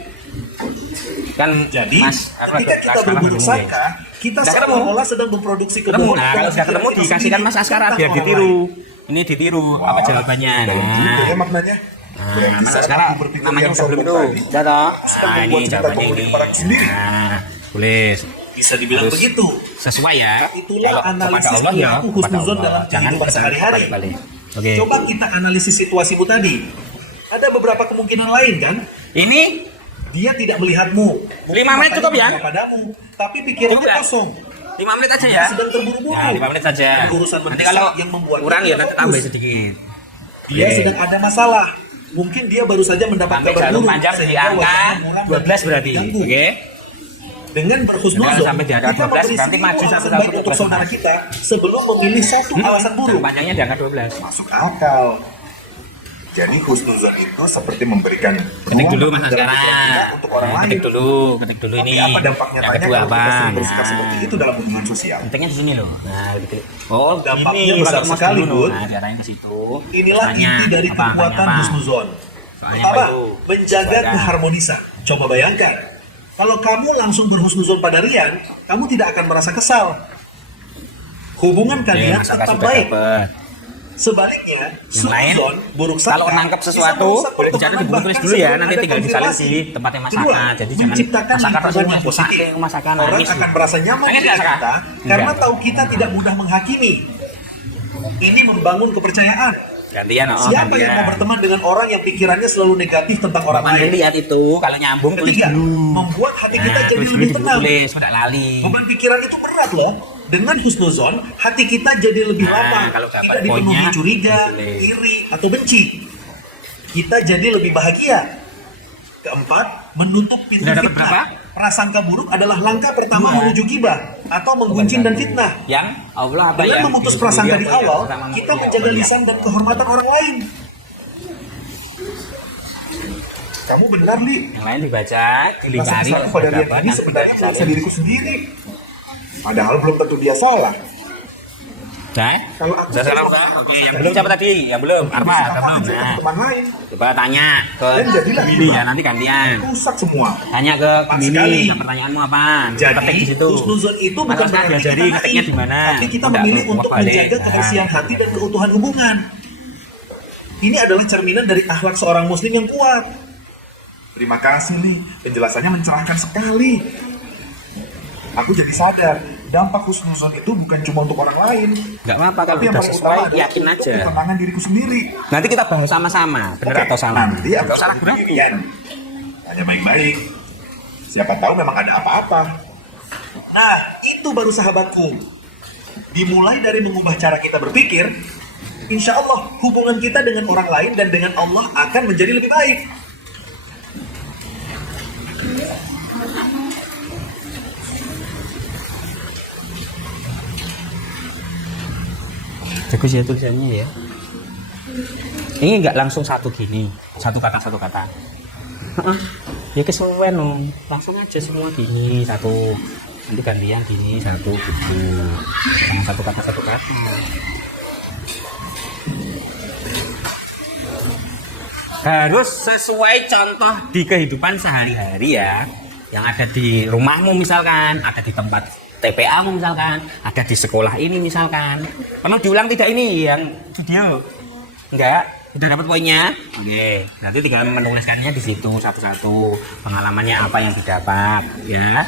Kan Jadi, Mas, ketika kita berburuk sangka, kita Udah ketemu? seolah-olah sedang memproduksi ketemu. kebohongan. Nah, kalau sudah ketemu dikasihkan Mas Askara biar ditiru. Ini ditiru apa jawabannya. Dalam juga ya Nah. maknanya. Nah, Mas Askara namanya udah belum itu. Udah toh? Nah, ini jawabannya ini. Nah, tulis. Bisa dibilang Harus begitu. Sesuai ya. Itulah Kalau kepada analisis Allah ya, perilaku kepada husnuzon Allah. dalam Jangan kehidupan sehari-hari. balik-balik. Oke. Coba kita analisis situasimu tadi. Ada beberapa kemungkinan lain kan? Ini Dia tidak melihatmu. 5 menit cukup ya? Padamu, tapi pikirannya Cukup ya? kosong. 5 menit aja ya. Sedang terburu-buru. Nah, 5 menit saja. Urusan Nanti mendesak kalau yang membuat kurang dia ya nanti fokus. tambah sedikit. Dia Oke. sedang ada masalah. Mungkin dia baru saja mendapat Sampai kabar jarum buruk. panjang di sehingga angka wajahnya muram dan 12 berarti. terganggu. Oke. Dengan berhusnuzon, Jangan sampai di angka kita 12, memberi nanti semua maju alasan satu-satu baik ke untuk 12. saudara kita sebelum memilih satu alasan buruk. Jarum panjangnya di angka 12. Masuk akal. Jadi husnuzon itu seperti memberikan Ketik ruang dulu Mas dalam Askara. pikiran kita untuk orang Nah, lain. ketik dulu Tapi ini. apa dampaknya Yang banyak kedua kalau apa? kita sering bersikap Nah. seperti itu dalam hubungan sosial? Pentingnya di sini loh. Nah, gitu. Oh, Dampaknya ini besar kalau mau sekali, dulu. Bud. Nah, diarahin ke situ. Inilah Tanya, inti dari apa, kekuatan tanya apa? husnuzon. Soalnya Pertama, apa itu? menjaga Soalnya. keharmonisan. Coba bayangkan, kalau kamu langsung berhusnuzon pada Rian, kamu tidak akan merasa kesal. Hubungan kalian Mas Askara tetap sudah baik. dapat. Sebaliknya, Yang lain, suzon, buruk sangka, kalau nangkep bisa sesuatu merusak boleh bicara di buku pertemanan tulis bahkan dulu ya, sebelum nanti ada tinggal disalin konfirmasi. di tempatnya Kedua, masakan. Jadi jangan menciptakan masakan lingkungan rasanya yang positif. positif, masakan Orang nangis. akan merasa nyaman Nangis dengan nggak, Saka? kita karena Enggak. tahu kita tidak mudah menghakimi. Ini membangun kepercayaan. Gantian, oh, Siapa yang mau berteman dengan orang yang pikirannya selalu negatif tentang orang Bapak lain? lihat itu, kalau nyambung tulis Ketiga, dulu. membuat hati kita Nah, jadi tulis lebih dulu, tenang. tulis, udah lali. Beban pikiran itu berat loh. Dengan husnuzon, hati kita jadi lebih Nah, lapang, kalau tidak dapat dipenuhi poinnya, curiga, tulis. iri, atau benci. Kita jadi lebih bahagia. Keempat, menutup Udah dapat fitnah. berapa? Prasangka buruk adalah langkah pertama Dua. menuju gibah atau menggunjing dan fitnah. Yang Allah apa Dengan ya? memutus Di prasangka di dunia apa ya? awal, Pertama kita apa menjaga ya? lisan dan kehormatan orang lain. Kamu benar, Li. Yang lain dibaca, Rasa dicari. kesalahan pada dia ini sebenarnya merasa diriku sendiri. Padahal belum tentu dia salah. Dah? Kalau aku Sudah salah udah? Oke, yang belum siapa tadi? Yang belum? Arma, Bisa belum. aja Nah, ke teman lain. coba tanya ke Dan jadilah ini gibah. ya, nanti gantian. Rusak semua. Tanya ke Pas ini, sekali. yang pertanyaanmu apa? Jadi, Ketik di situ. husnuzon itu Mas bukan Oscar berarti belajar kita ketiknya naif, di mana? tapi kita Udah, memilih tuh, untuk balik. menjaga Nah. kebersihan hati dan keutuhan hubungan. Ini adalah cerminan dari akhlak seorang muslim yang kuat. Terima kasih, Li. Penjelasannya mencerahkan sekali. Aku jadi sadar, dampak husnuzon itu bukan cuma untuk orang lain, Nggak apa-apa kalau tapi yang udah paling sesuai, utama adalah yakin untuk aja. ketenangan diriku sendiri. Nanti kita bahas sama-sama, bener Oke, atau salah? nanti aku Nggak usah coba ragu-ragu. dibuktikan. Tanya baik-baik. Siapa tahu memang ada apa-apa. Nah, itu baru sahabatku. Dimulai dari mengubah cara kita berpikir, insya Allah hubungan kita dengan orang lain dan dengan Allah akan menjadi lebih baik. Bagus ya tulisannya ya. Ini nggak langsung satu gini, satu kata satu kata. Heeh. Ya kesesuaian dong. Langsung aja semua gini satu. Nanti gantian gini satu gitu. Jangan satu kata satu kata. Harus sesuai contoh di kehidupan sehari-hari ya. yang ada di rumahmu misalkan, ada di tempat TPA-mu misalkan, ada di sekolah ini misalkan. Perlu diulang tidak ini yang video? Enggak? Sudah dapat poinnya? Oke, nanti tinggal menuliskannya di situ satu-satu. Pengalamannya apa yang didapat, ya.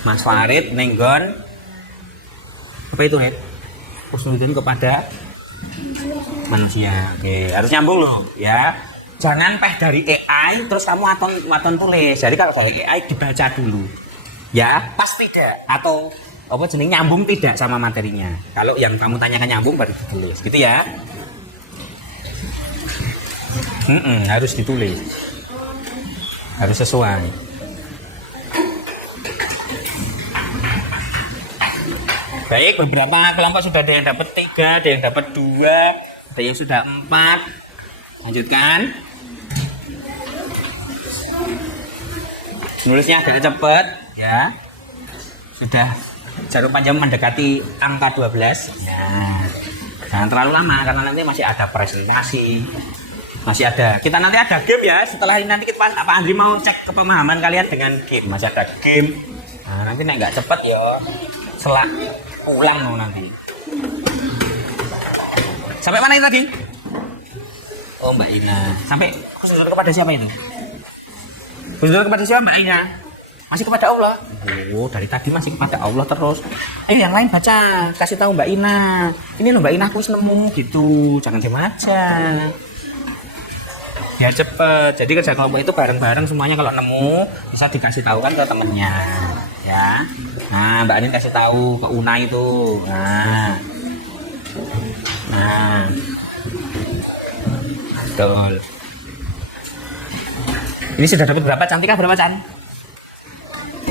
Mas Farid nenggon apa itu, Hed? Husnudzon kepada manusia. Oke, harus nyambung loh, ya. Jangan dari AI terus kamu waton tulis. Jadi kalau dari AI dibaca dulu. Ya, pas tidak atau apa jenis nyambung tidak sama materinya. Kalau yang kamu tanyakan nyambung baru ditulis, gitu ya. Harus ditulis. Harus sesuai. Baik, beberapa kelompok sudah ada yang dapat 3, ada yang dapat 2, ada yang sudah 4. Lanjutkan. Nulisnya agak cepat, ya. Sudah jarum panjang mendekati angka 12. Nah, jangan terlalu lama karena nanti masih ada presentasi. Masih ada. Kita nanti ada game ya. Setelah ini nanti kita Pak Andri mau cek kepemahaman kalian dengan game. Masih ada game. Nah, nanti nggak cepat ya. Setelah pulang mau nanti. Sampai mana itu tadi? Oh, Mbak Ina. Sampai husnudzon kepada siapa itu? Husnudzon kepada siapa, Mbak Ina? Masih kepada Allah. Oh, dari tadi masih kepada Allah terus. Ayo yang lain baca, kasih tahu Mbak Ina. Ini loh Mbak Ina aku nemu gitu. Jangan diam aja. Ya cepet. Jadi kerja kelompok itu bareng-bareng semuanya, kalau nemu bisa dikasih tahu kan ke temennya. Ya. Nah, Mbak Anin kasih tahu ke Una itu. Nah. Betul. Ini sudah dapat berapa? Cantika berapa, Can?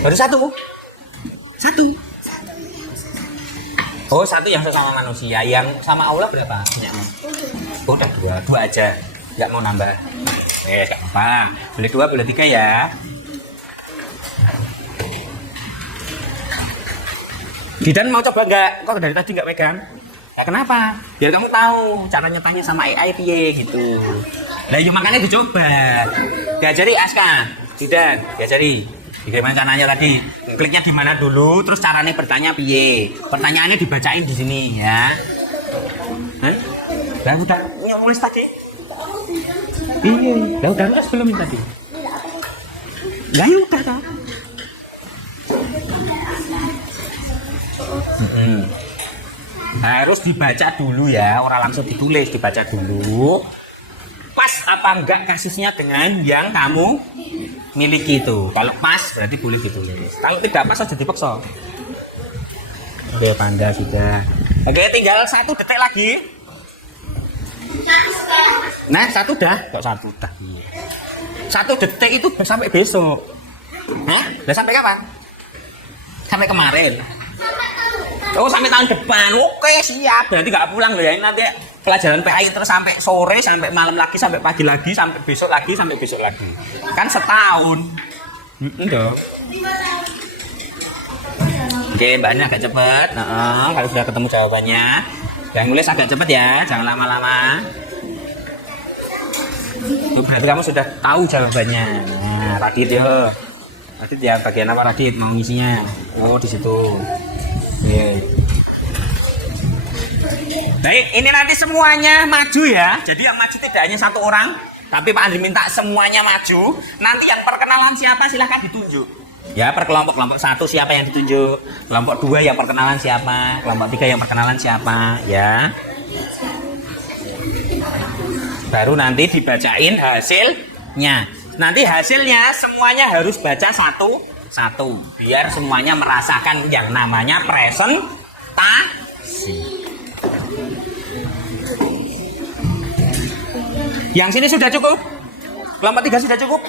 Baru 1. 1. Oh, 1 yang sesama manusia. Yang sama Allah berapa? Punyanya? Oh, udah 2. 2 aja. Nggak mau nambah. Nggak apa. Boleh 2, boleh 3 ya. Didan mau coba nggak? Kok dari tadi nggak pegang? Ya, kenapa? Biar kamu tahu cara nyetanya sama AI piye gitu. Nah, yuk makanya dicoba. Diajari Aska, Didan, diajari. Gimana caranya tadi? Kliknya di mana dulu, terus caranya bertanya piye. Pertanyaannya dibacain di sini ya. Lah udah nulis tadi? Iya, lah udah nulis belum tadi? Lah ya udah kan. Harus dibaca dulu ya, orang langsung ditulis, dibaca dulu. Pas apa enggak kasusnya dengan yang kamu miliki itu. Kalau pas berarti boleh ditulis. Kalau tidak pas saja dipaksa. Oke, Panda sudah. Oke, tinggal 1 detik lagi. Nah, 1 dah, kok 1 dah. 1 detik itu sampai besok. Hah? Udah sampai kapan? Sampai kemarin. Oh, sampai tahun depan. Oke, siap. Berarti nggak pulang loh ya. Ini nanti pelajaran PAI terus sampai sore, sampai malam lagi, sampai pagi lagi, sampai besok lagi, sampai besok lagi. Kan setahun. Dong. Oke, Mbak Ani agak cepet. Kalau sudah ketemu jawabannya, yang nulis agak cepet ya, jangan lama-lama. Berarti kamu sudah tahu jawabannya. Nah, Radit ya. Radit ya, bagian apa Radit mau ngisinya? Oh, di situ. Yeah. Baik, ini nanti semuanya maju ya. Jadi yang maju tidak hanya 1 orang, tapi Pak Andri minta semuanya maju. Nanti yang perkenalan siapa silahkan ditunjuk. Ya, per kelompok 1 siapa yang ditunjuk, kelompok 2 yang perkenalan siapa, kelompok 3 yang perkenalan siapa, ya. Baru nanti dibacain hasilnya. Nanti hasilnya semuanya harus baca satu, biar semuanya merasakan yang namanya presentasi. Yang sini sudah cukup? Kelompok 3 sudah cukup?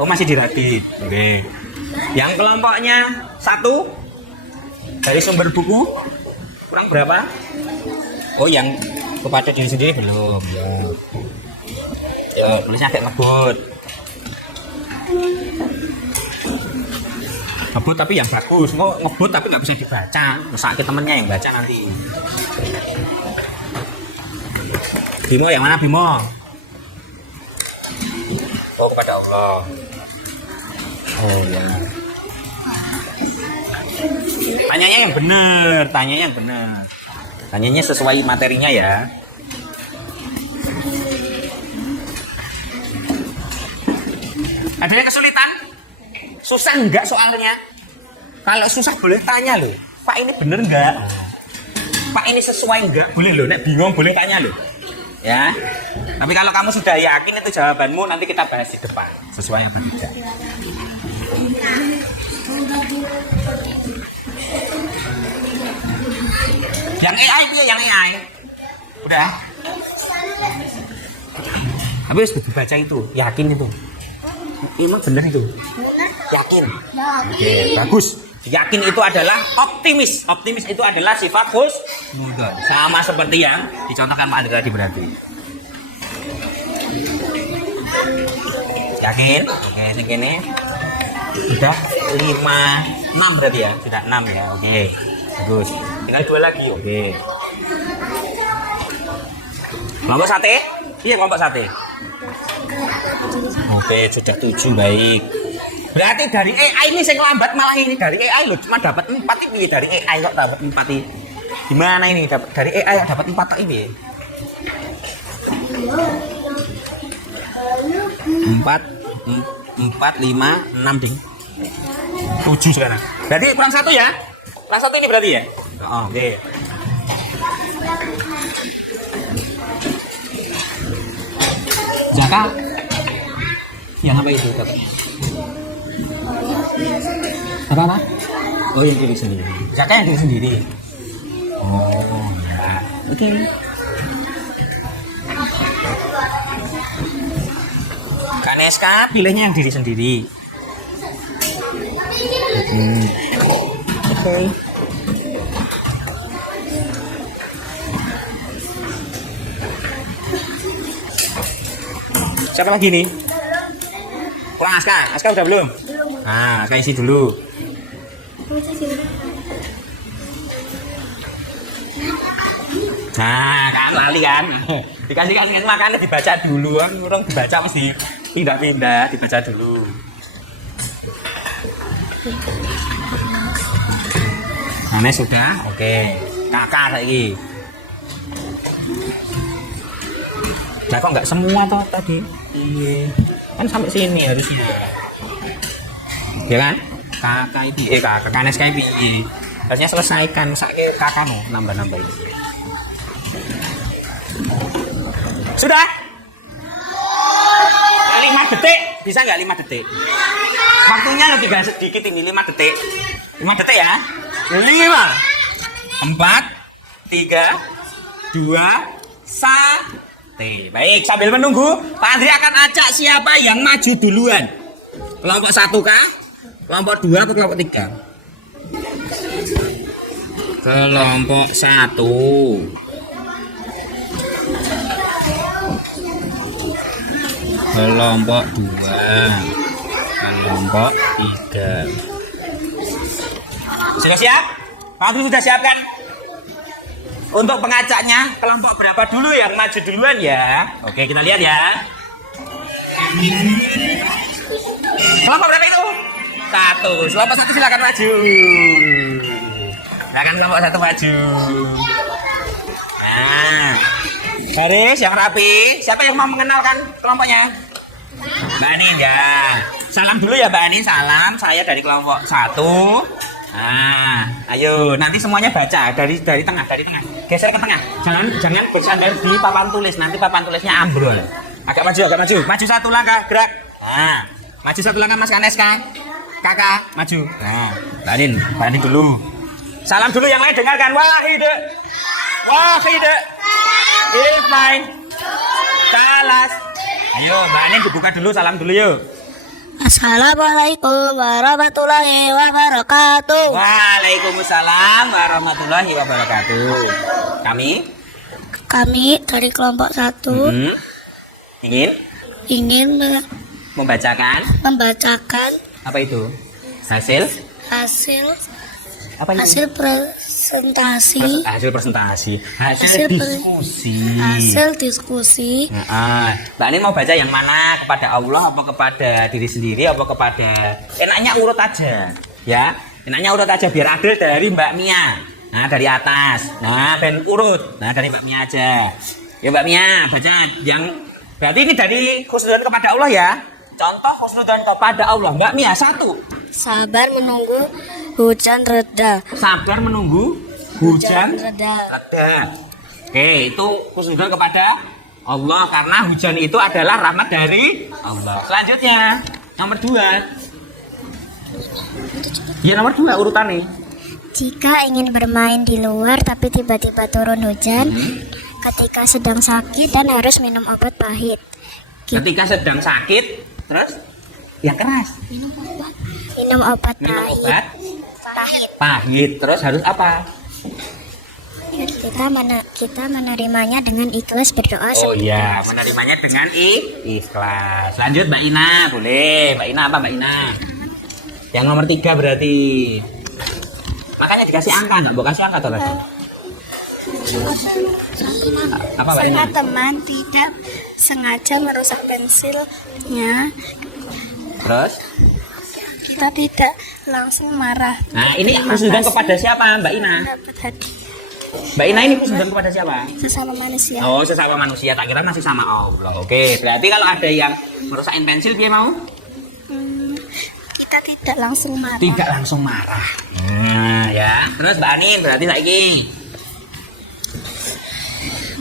Oh, masih dirakit. Oke. Yang kelompoknya 1 dari sumber buku kurang berapa? Oh, yang kepada diri sendiri belum. Ya, tulisnya agak ngebut. Ngebut tapi yang bagus. Ngebut tapi nggak bisa dibaca. Sakit temennya yang baca nanti. Bimo yang mana Bimo? kepada Allah. Oh ya. Tanyanya yang benar, tanyanya yang benar. Tanyanya sesuai materinya ya. Ada yang kesulitan? Susah enggak soalnya? Kalau susah boleh tanya loh. Pak ini bener enggak? Pak ini sesuai enggak? Boleh loh. Nek bingung boleh tanya loh. Ya. Tapi kalau kamu sudah yakin itu jawabanmu, nanti kita bahas di depan. Sesuai apa tidak? Yang AI dia, yang AI. Udah. Habis baca itu, yakin itu. Emang benar itu? Yakin? Oke, bagus. Yakin itu adalah optimis. Optimis itu adalah sifat husnudzon. Sama seperti yang dicontohkan Pak Andri tadi berarti. Yakin? Oke, segini. Sudah 5, 6 berarti ya? Sudah 6 ya. Oke. Bagus. Tinggal 2 lagi. Oke. Kelompok sate? Iya, kelompok sate. Oke, sudah 7, baik. Berarti dari AI ini saya lambat malah ini dari AI loh, cuma dapat 4 ini dari AI kok dapat 4 ini. Gimana ini dapat dari AI dapat 4 ini? 4, 5, 6 ding. 7 sekarang. Berarti kurang 1 ya? Kurang 1 ini berarti ya? Oh, oke. Zakat yang apa itu? Apa? Oh, yang diri sendiri. Zakat yang diri sendiri. Oh, ya. Oke. Kaneska pilihnya yang diri sendiri. Oke. Siapa lagi nih? Kurang Aska. Aska udah belum? Nah, Aska isi dulu. Nah, kan lali kan? Dikasih makannya dibaca dulu. Orang dibaca mesti pindah-pindah, dibaca dulu. Namanya sudah? Oke. Kakak lagi. Nah, kok nggak semua tuh tadi? Iya. Kan sampai sini harusnya. Ya kan? Kakak itu, kakak kanes kayak ini. Harusnya selesaikan. Sakit kakakmu nambah-nambah ini. Sudah? 5 detik. Bisa nggak 5 detik? Waktunya lebih sedikit ini 5 detik. 5 detik ya? 5, 4, 3, 2, 1. Baik, sambil menunggu, Pak Andri akan ajak siapa yang maju duluan. Kelompok 1 kah? Kelompok 2 atau kelompok 3? Kelompok 1. Kelompok 2. Kelompok 3. Sudah siap? Pak Andri sudah siapkan? Untuk pengajaknya, kelompok berapa dulu yang maju duluan ya? Oke, kita lihat ya. Kelompok berapa itu? 1. Kelompok 1 silakan maju. Silakan kelompok 1 maju. Nah, baris yang rapi. Siapa yang mau mengenalkan kelompoknya? Mbak Anin ya. Salam dulu ya Mbak Anin. Salam, saya dari kelompok 1. Nah, ayo nanti semuanya baca dari tengah, geser ke tengah. Jangan bersandar di papan tulis, nanti papan tulisnya ambrol. Agak maju. Maju 1 langkah, gerak. Nah, maju 1 langkah Mas Kaneska. Kakak, maju. Nah, Mbak Anin dulu. Salam dulu yang lain dengarkan. Wahid. Ifnain. Salas. Ayo, Mbak Anin dibuka dulu, salam dulu yuk. Assalamualaikum warahmatullahi wabarakatuh. Waalaikumsalam warahmatullahi wabarakatuh. Kami dari kelompok 1 ingin membacakan membacakan apa itu? Hasil hasil apa itu? hasil Presentasi. Hasil diskusi. Hasil diskusi. Nah, Mbak Anin mau baca yang mana? Kepada Allah apa kepada diri sendiri apa kepada enaknya urut aja ya. Enaknya urut aja biar adil dari Mbak Mia. Nah, dari atas. Nah, dan urut. Nah, dari Mbak Mia aja. Ya Mbak Mia baca yang berarti ini dari khusnudzon kepada Allah ya. Contoh khusnudzon kepada Allah. Mbak Mia 1. Sabar menunggu hujan reda. Sabar menunggu hujan reda. reda. Oke, itu khusnudzon kepada Allah karena hujan itu adalah rahmat dari Allah. Selanjutnya nomor 2. Ya nomor 2 urutannya. Jika ingin bermain di luar tapi tiba-tiba turun hujan, ketika sedang sakit dan harus minum obat pahit. Ketika sedang sakit, terus yang keras. Minum obat Minum pahit. obat Pahit. pahit. Terus harus apa? Kita menerimanya dengan ikhlas berdoa. Oh iya, menerimanya dengan ikhlas. Lanjut Mbak Ina, boleh. Mbak Ina apa Mbak Ina? Yang nomor 3 berarti. Makanya dikasih angka, nggak mau kasih angka tadi. Apa Mbak Ina? Saat teman tidak sengaja merusak pensilnya, Terus? kita tidak langsung marah. Nah, ini khusnudzon kepada siapa Mbak Ina? Dapat hadiah Mbak Ina ini khusnudzon kepada siapa? sesama manusia. Oh, sesama manusia. Tak kira masih sama Allah. Oke, berarti kalau ada yang merusakin pensil dia mau? Kita tidak langsung marah. Tidak langsung marah. Nah, ya. Terus Mbak Anin berarti lagi.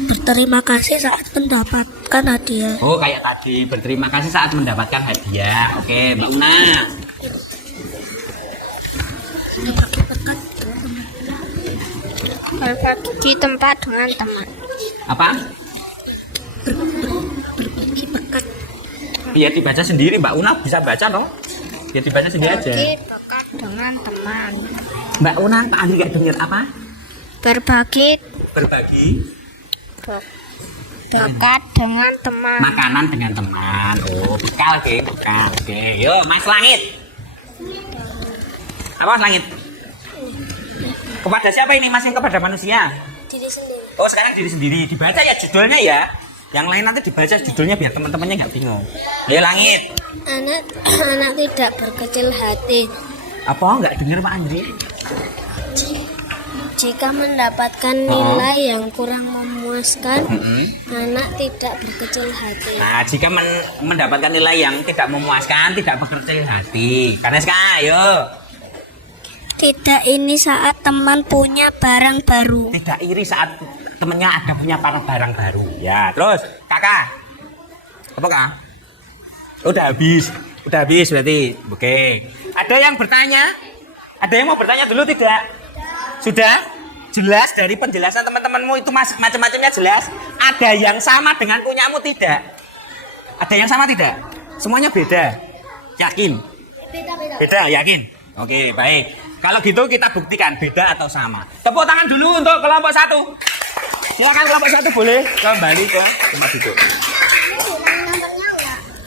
Berterima kasih saat mendapatkan hadiah. Oh, kayak tadi berterima kasih saat mendapatkan hadiah. Oke, Mbak Una. Berbagi tempat dengan teman. Apa? Berbagi berkat. Biar dibaca sendiri, Mbak Una bisa baca dong. Biar dibaca sendiri aja. Berbagi berkat dengan teman. Mbak Una tadi nggak dengar apa? Berbagi Berbagi berkat dengan teman. makanan dengan teman. Oh, bekal, oke, bekal. Oke, yuk, Mas Langit. Apa Mas Langit? Kepada siapa ini Mas? Yang kepada manusia? Diri sendiri. Oh, sekarang diri sendiri. Dibaca ya judulnya ya. Yang lain nanti dibaca judulnya biar teman-temannya nggak bingung. Ya Langit. Anak tidak berkecil hati. Apa nggak dengar Pak Andri? Jika mendapatkan nilai yang kurang memuaskan, anak tidak berkecil hati. Nah, jika mendapatkan nilai yang tidak memuaskan, tidak berkecil hati. Karena sekarang, ayo. Tidak ini saat teman punya barang baru. Tidak iri saat temennya ada punya barang baru. Ya, terus kakak. Apa kak? Udah habis berarti. Oke. Ada yang bertanya? Ada yang mau bertanya dulu tidak? Sudah? Jelas dari penjelasan teman-temanmu itu macam-macamnya jelas? Ada yang sama dengan punyamu tidak? Ada yang sama tidak? Semuanya beda? Yakin? Beda, yakin? Oke, baik. Kalau gitu kita buktikan beda atau sama. Tepuk tangan dulu untuk kelompok 1. Silakan kelompok 1 boleh kembali ke tempat duduk.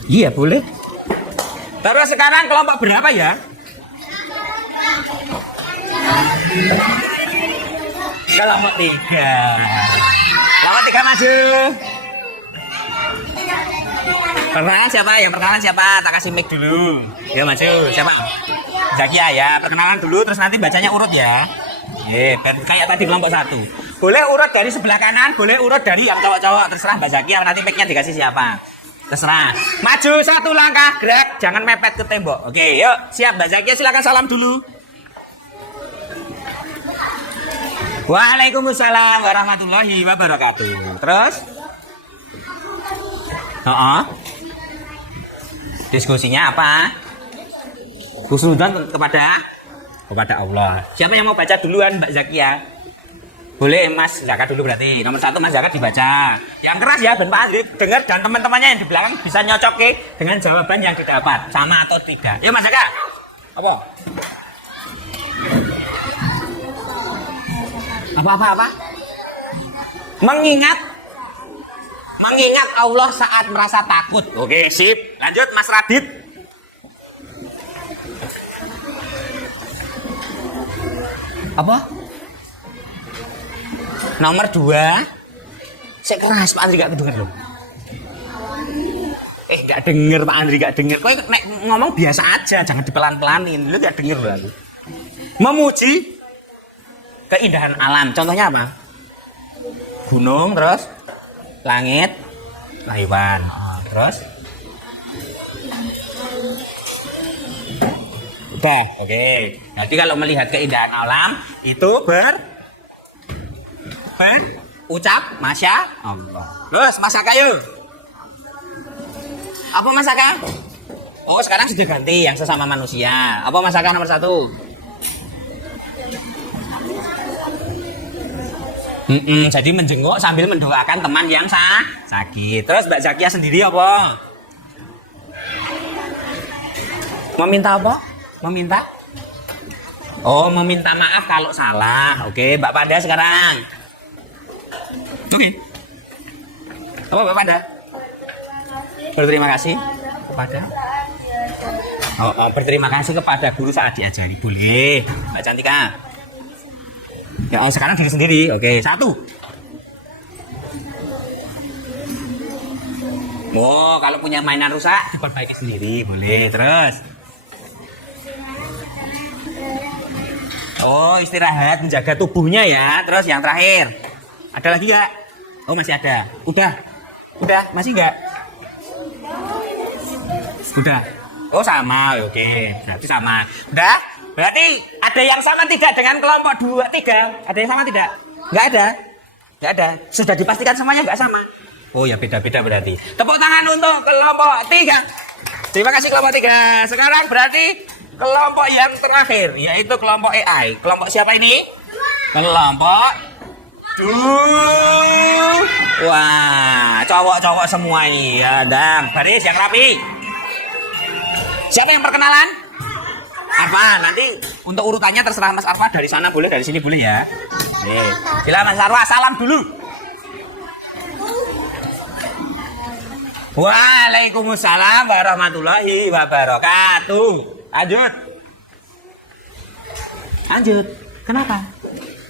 Iya, boleh. Terus sekarang kelompok berapa ya? Kelompok 3. Kelompok 3 maju. Perkenalan siapa? Yang perkenalan siapa? Tak kasih mic dulu. Ya maju. Siapa? Zakia ya. Perkenalan dulu terus nanti bacanya urut ya. Kayak tadi kelompok 1. Boleh urut dari sebelah kanan, boleh urut dari yang cowok-cowok. Terserah Mbak Zakia nanti mic-nya dikasih siapa. Terserah. Maju 1 langkah, gerak, jangan mepet ke tembok. Oke, yuk. Siap Mbak Zakia, silakan salam dulu. Waalaikumsalam warahmatullahi wabarakatuh. Terus? Diskusinya apa? Khusnudzon kepada Allah. Siapa yang mau baca duluan Mbak Zakia? Boleh Mas Zaka dulu berarti. Nomor 1 Mas Zaka dibaca. Yang keras ya Ben Pak Andri dengar dan teman-temannya yang di belakang bisa nyocok dengan jawaban yang didapat. Sama atau tidak. Ya Mas Zaka. Apa? Apa? Mengingat Allah saat merasa takut. Oke, sip. Lanjut Mas Radit. Apa? Nomor 2. Saya keras Pak Andri gak kedengar loh. Gak denger Pak Andri, gak denger. Kok nek ngomong biasa aja, jangan dipelan-pelanin. Lu gak denger loh aku. Memuji keindahan alam. Contohnya apa? Gunung, terus langit, hewan. Terus udah, oke. Nanti kalau melihat keindahan alam itu berucap Masya Allah. Terus Masaka yuk. Apa Masaka? Oh sekarang sudah ganti yang sesama manusia. Apa Masaka nomor 1? Jadi menjenguk sambil mendoakan teman yang sakit. Terus Mbak Zakia sendiri apa? Meminta apa? Meminta? Oh meminta maaf kalau salah. Oke Mbak Panda sekarang. Oke. Apa Mbak Panda? Berterima kasih kepada berterima kasih kepada guru saat diajari. Boleh Mbak Cantika. Ya sekarang diri sendiri. Oke 1. Oh kalau punya mainan rusak diperbaiki sendiri. Boleh. Terus oh istirahat menjaga tubuhnya ya. Terus yang terakhir ada lagi nggak? Oh masih ada. Udah masih nggak? Udah. Oh sama, oke. Berarti sama. Udah? Berarti ada yang sama tidak dengan kelompok 2, 3? Ada yang sama tidak? Nggak ada? Nggak ada. Sudah dipastikan semuanya nggak sama? Oh ya beda-beda berarti. Tepuk tangan untuk kelompok 3. Terima kasih kelompok 3. Sekarang berarti kelompok yang terakhir yaitu kelompok AI. Kelompok siapa ini? Kelompok wah, cowok-cowok semua ini ya, dan baris yang rapi. Siapa yang perkenalan? Arfa, nanti untuk urutannya terserah Mas Arfa, dari sana boleh, dari sini boleh ya. Nih, silakan Mas Arfa, salam dulu. Waalaikumsalam warahmatullahi wabarakatuh. Lanjut. Kenapa?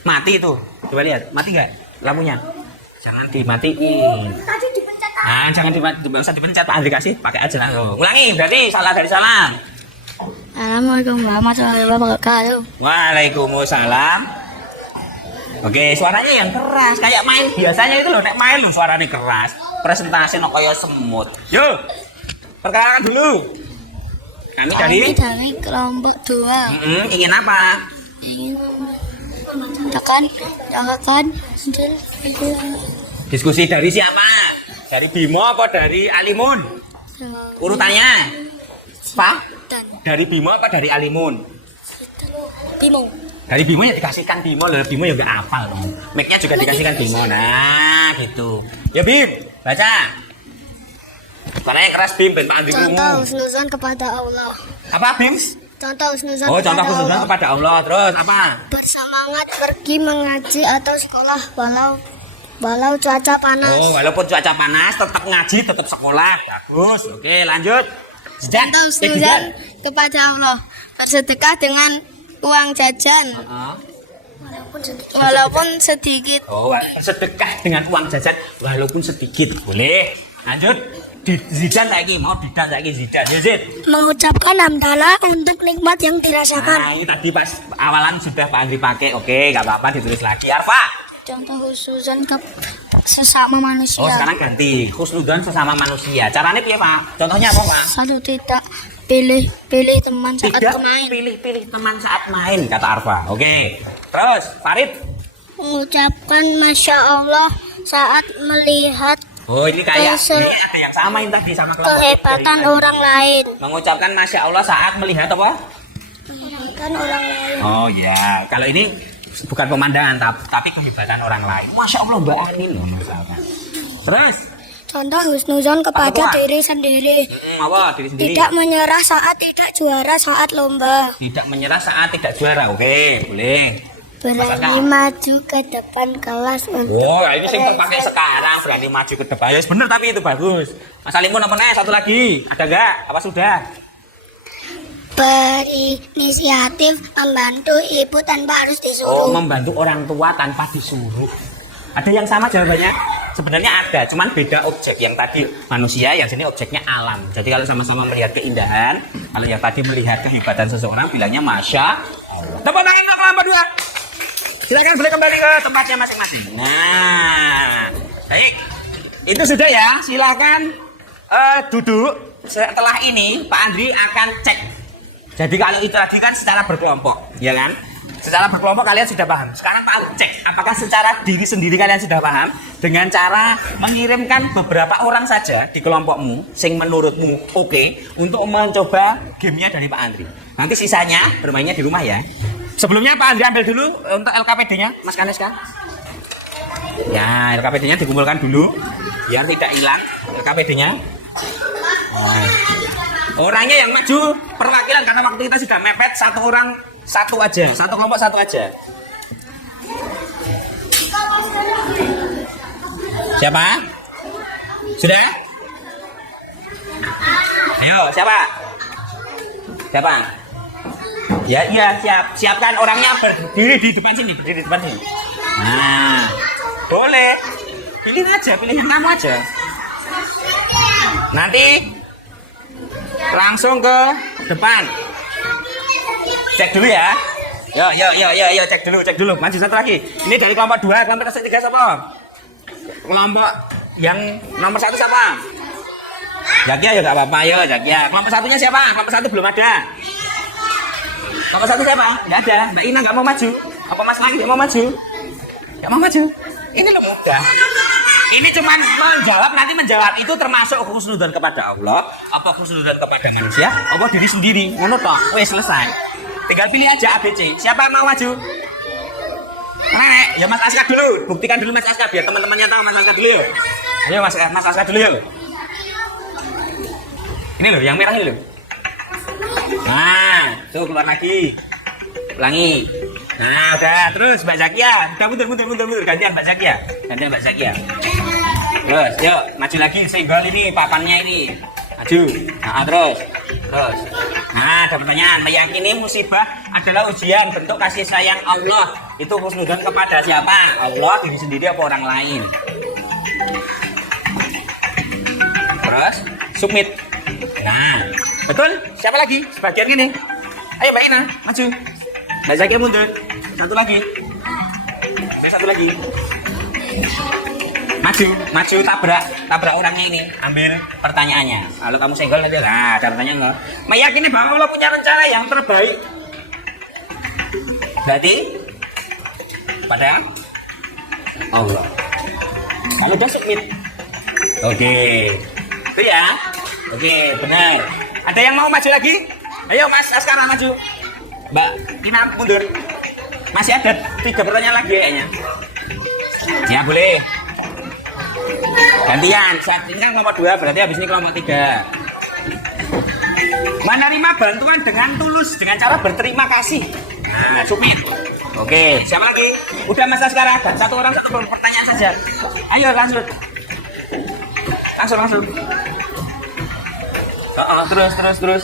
Mati itu. Coba lihat, mati nggak lampunya? Jangan dimatiin. Tadi dipencet. Nah, jangan usah dipencet, Pak Andri kasih, pakai aja langsung. Ulangi, berarti salah dari salam. Assalamualaikum warahmatullahi wabarakatuh. Waalaikumsalam. Oke, suaranya yang keras, kayak main biasanya itu loh, nek main loh suaranya keras. Presentasi no kayak semut. Yuk, perkenalkan dulu. Kami dari kelompok 2. Ingin apa? Ingin menanyakan Diskusi dari siapa? Dari Bimo apa dari Alimun? Urutannya? Pak? Dari Bimo apa dari Alimun? Bimo. Dari Bimo ya dikasihkan Bimo loh. Bimo ya nggak hafal loh. Mic-nya juga dikasihkan Bimo. Nah gitu. Ya Bim, baca. Suaranya keras Bim, ben Pak Andri krungu. Contoh husnuzon kepada Allah. Apa Bim? Contoh husnuzon Oh contoh husnuzon kepada Allah. Terus apa? Bersemangat pergi mengaji atau sekolah walau cuaca panas. Oh walaupun cuaca panas tetap ngaji, tetap sekolah. Bagus. Oke lanjut. Contoh husnuzon kepada Allah. Bersedekah dengan uang jajan walaupun sedikit. Oh sedekah dengan uang jajan walaupun sedikit. Boleh. Lanjut. Zidan lagi, mau didan lagi Zidan. Zid. Mengucapkan hamdalah untuk nikmat yang dirasakan. Nah ini tadi pas awalan sudah Pak Andri pakai. Oke nggak apa-apa ditulis lagi. Arfa. Contoh husnuzon ke sesama manusia. Oh sekarang ganti husnuzon sesama manusia. Caranya piye Pak? Contohnya apa Pak? Satu, tidak pilih teman saat bermain. Pilih teman saat main kata Arfa. Oke. Terus Farid. Mengucapkan Masya Allah saat melihat Oh ini kayak ini ada yang samain tadi sama kelompok. kehebatan orang lain. Mengucapkan Masya Allah saat melihat apa? Kehebatan orang lain. Oh ya, kalau ini bukan pemandangan tapi kehebatan orang lain. Masya Allah Mbak Anin loh misalkan. Terus? Contoh husnuzon kepada diri sendiri. Apa? Diri sendiri. Tidak menyerah saat tidak juara saat lomba. Tidak menyerah saat tidak juara. Oke, boleh. Berani maju ke depan kelas untuk Oh, ini sing terpakai sekarang, berani maju ke depan. Ya bener tapi itu bagus. Mas Alimun apa nih? Satu lagi. Ada enggak? Apa sudah? berinisiatif membantu ibu tanpa harus Oh, disuruh. membantu orang tua tanpa disuruh. Ada yang sama jawabannya? Sebenarnya ada, cuman beda objek. Yang tadi manusia, yang sini objeknya alam. Jadi kalau sama-sama melihat keindahan, kalau yang tadi melihat kehebatan seseorang, bilangnya Masya Allah. Tepuk tangan untuk kelompok 2. Silakan boleh kembali ke tempatnya masing-masing. Nah, baik. Itu sudah ya. Silakan duduk. Setelah ini Pak Andri akan cek. Jadi kalau itu tadi kan secara berkelompok, ya kan? Secara berkelompok kalian sudah paham. Sekarang Pak Andri cek apakah secara diri sendiri kalian sudah paham dengan cara mengirimkan beberapa orang saja di kelompokmu, sing menurutmu oke, untuk mencoba gamenya dari Pak Andri. Nanti sisanya bermainnya di rumah ya. Sebelumnya Pak Andri ambil dulu untuk LKPD-nya, Mas Kaneska. Ya, LKPD-nya dikumpulkan dulu biar tidak hilang LKPD-nya. Nah. Orangnya yang maju perwakilan karena waktu kita sudah mepet, satu orang satu aja, satu kelompok satu aja. Siapa? Sudah? Ayo, siapa? Siapa? Ya, iya, siap. Siapkan orangnya berdiri di depan sini, berdiri di depan sini. Nah, boleh. Pilih aja, pilih yang kamu aja. Nanti langsung ke depan. Cek dulu ya. Yo, cek dulu. Maju satu lagi. Ini dari kelompok 2, kelompok ketiga siapa? Kelompok yang nomor 1 siapa? Zakia ya nggak apa-apa, yo Zakia. Kelompok satunya siapa? Kelompok 1 belum ada. Kelompok 1 siapa? Nggak ada. Mbak Ina nggak mau maju. Apa Mas lagi nggak mau maju? Nggak mau maju. Ini lo mudah. Ini cuman menjawab itu termasuk khusnudzon kepada Allah, apa khusnudzon kepada manusia, apa diri sendiri. Ngono toh, wes selesai. Tinggal pilih aja ABC. Siapa yang mau maju? Ya Mas Aska dulu. Buktikan dulu Mas Aska biar teman-temannya tahu Mas Aska dulu yuk. Ayo Mas Aska dulu yuk. Ini loh, yang merah ini loh. Nah, tuh keluar lagi. Ulangi. Nah, udah. Terus Mbak Zakia. Udah mundur. Gantian Mbak Zakia. Terus, yuk, maju lagi. Senggol ini, papannya ini. Maju. Nah, terus. Nah, ada pertanyaan. Meyakini musibah adalah ujian bentuk kasih sayang Allah. Itu khusnudzon kepada siapa? Allah, diri sendiri apa orang lain? Terus, submit. Nah, betul? Siapa lagi? Sebagian gini. Ayo Mbak Ina, maju. Mbak Zakia mundur. Satu lagi. Maju tabrak orangnya ini. Ambil pertanyaannya. Kalau kamu senggol nanti lah, ada pertanyaan nggak? Meyakini bahwa Allah punya rencana yang terbaik. Berarti pada Allah. Kalau udah submit. Oke. Itu ya. Oke, benar. Ada yang mau maju lagi? Ayo Mas Askara maju. Mbak Ina mundur. Masih ada 3 pertanyaan lagi kayaknya. Ya boleh. Gantian. Saat ini kan kelompok 2, berarti habis ini kelompok 3. Menerima bantuan dengan tulus, dengan cara berterima kasih. Nah, submit. Oke, siapa lagi? Udah Mas Askara, satu orang satu pertanyaan saja. Ayo langsung. Terus.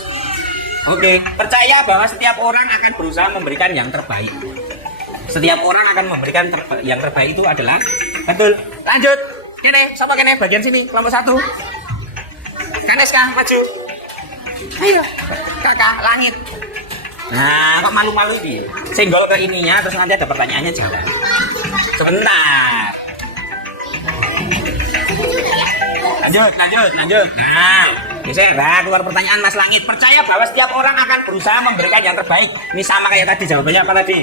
Oke, percaya bahwa setiap orang akan berusaha memberikan yang terbaik. Setiap orang akan memberikan yang terbaik itu adalah betul. Lanjut. Kene, sama kene bagian sini, kelompok 1. Kaneska maju. Ayo, Kakak langit. Nah, kok malu-malu ini? Senggol ke ininya, terus nanti ada pertanyaannya jawab. Sebentar. Lanjut. Nah, geser. Nah, keluar pertanyaan Mas Langit. Percaya bahwa setiap orang akan berusaha memberikan yang terbaik. Ini sama kayak tadi, jawabannya apa tadi?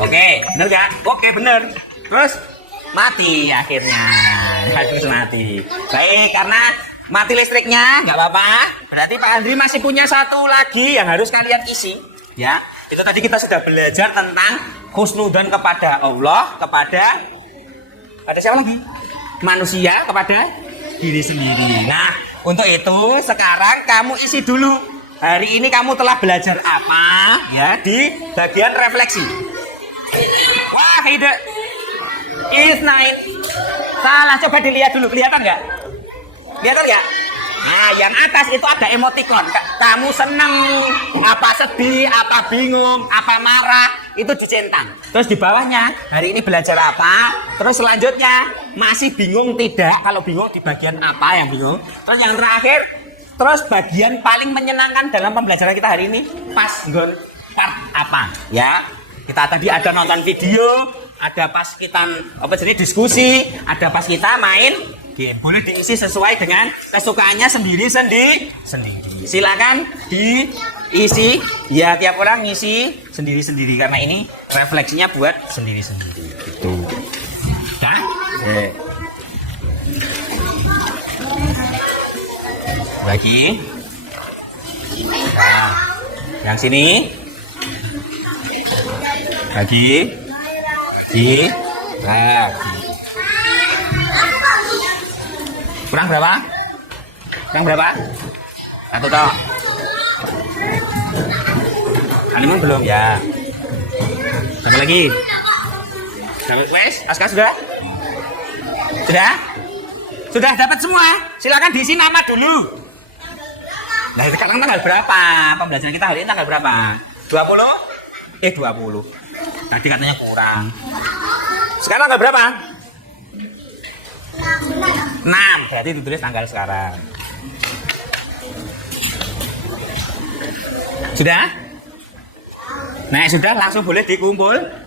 Oke, bener gak? Oke, bener. Terus mati akhirnya. Terus mati. Baik, karena mati listriknya, nggak apa-apa. Berarti Pak Andri masih punya satu lagi yang harus kalian isi. Ya, itu tadi kita sudah belajar tentang khusnudzon kepada Allah, kepada ada siapa lagi? Manusia, kepada diri sendiri. Nah, untuk itu sekarang kamu isi dulu. Hari ini kamu telah belajar apa? Ya, di bagian refleksi. Wah, tidak. Is 9. Salah, coba dilihat dulu. Kelihatan nggak? Nah, yang atas itu ada emoticon. Kamu seneng, apa sedih, apa bingung, apa marah, itu dicentang. Terus di bawahnya, hari ini belajar apa? Terus selanjutnya, masih bingung tidak? Kalau bingung di bagian apa yang bingung? Terus yang terakhir, terus bagian paling menyenangkan dalam pembelajaran kita hari ini, pas nggon part apa? Ya, kita tadi ada nonton video, ada pas kita jadi diskusi, ada pas kita main game. Boleh diisi sesuai dengan kesukaannya sendiri. Silakan diisi. Ya, tiap orang ngisi sendiri-sendiri karena ini refleksinya buat sendiri-sendiri. Gitu. Dah? Lagi. Nah, yang sini. Lagi. Nah. Kurang berapa? Satu toh. Animun belum ya. Satu lagi. Wes, Aska sudah? Sudah dapat semua. Silakan diisi nama dulu. Nah, sekarang tanggal berapa? Pembelajaran kita hari ini tanggal berapa? 20? 20. Tadi katanya kurang. Sekarang tanggal berapa? 6. Berarti ditulis tanggal sekarang. Sudah? Nah, sudah langsung boleh dikumpulkan.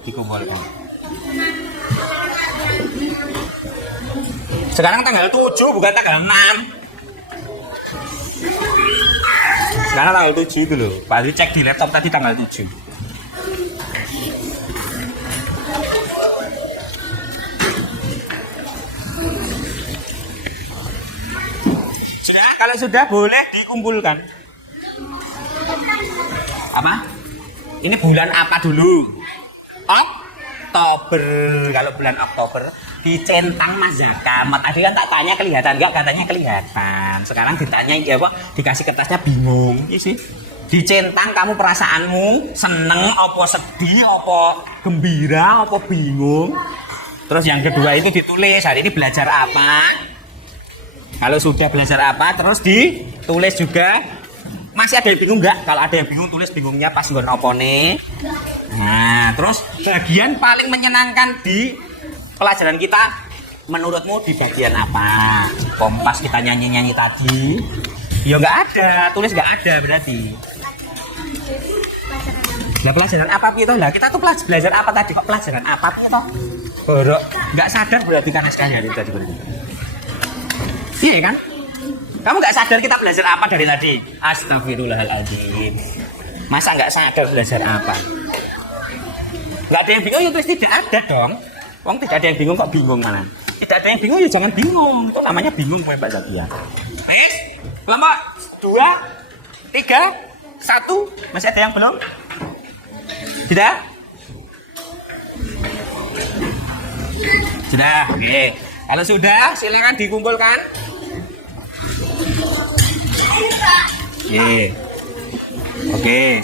Sekarang tanggal 7 bukan tanggal 6. Sekarang tanggal 7 itu loh. Pak Ali cek di laptop tadi tanggal 7. Sudah? Kalau sudah boleh dikumpulkan. Apa? Ini bulan apa dulu? Oktober. Kalau bulan Oktober dicentang Mas Zaka. Tadi kan tak tanya kelihatan enggak? Katanya kelihatan. Sekarang ditanya ya kok dikasih kertasnya bingung. Isi. Dicentang kamu perasaanmu, seneng, apa sedih, apa gembira, apa bingung. Terus yang kedua itu ditulis hari ini belajar apa. Kalau sudah belajar apa, terus ditulis juga. Masih ada yang bingung nggak? Kalau ada yang bingung, tulis bingungnya pas nggon opone. Nah, terus bagian paling menyenangkan di pelajaran kita menurutmu di bagian apa? Kompas kita nyanyi-nyanyi tadi. Ya nggak ada, tulis nggak ada berarti. Nah, pelajaran apa itu? Lah kita tuh belajar apa tadi? Kok pelajaran apa itu? Borok, nggak sadar berarti karena sekali hari tadi berarti. Iya kan? Kamu nggak sadar kita belajar apa dari tadi? Astagfirullahaladzim. Masa nggak sadar belajar apa? Nggak ada yang bingung, ya terus tidak ada dong. Wong tidak ada yang bingung kok bingung mana? Tidak ada yang bingung ya jangan bingung. Itu namanya bingung Mbak Zakia. Baik, kelompok 2, 3, 1. Masih ada yang belum? Sudah? Sudah, oke. Kalau sudah, silakan dikumpulkan. Oke.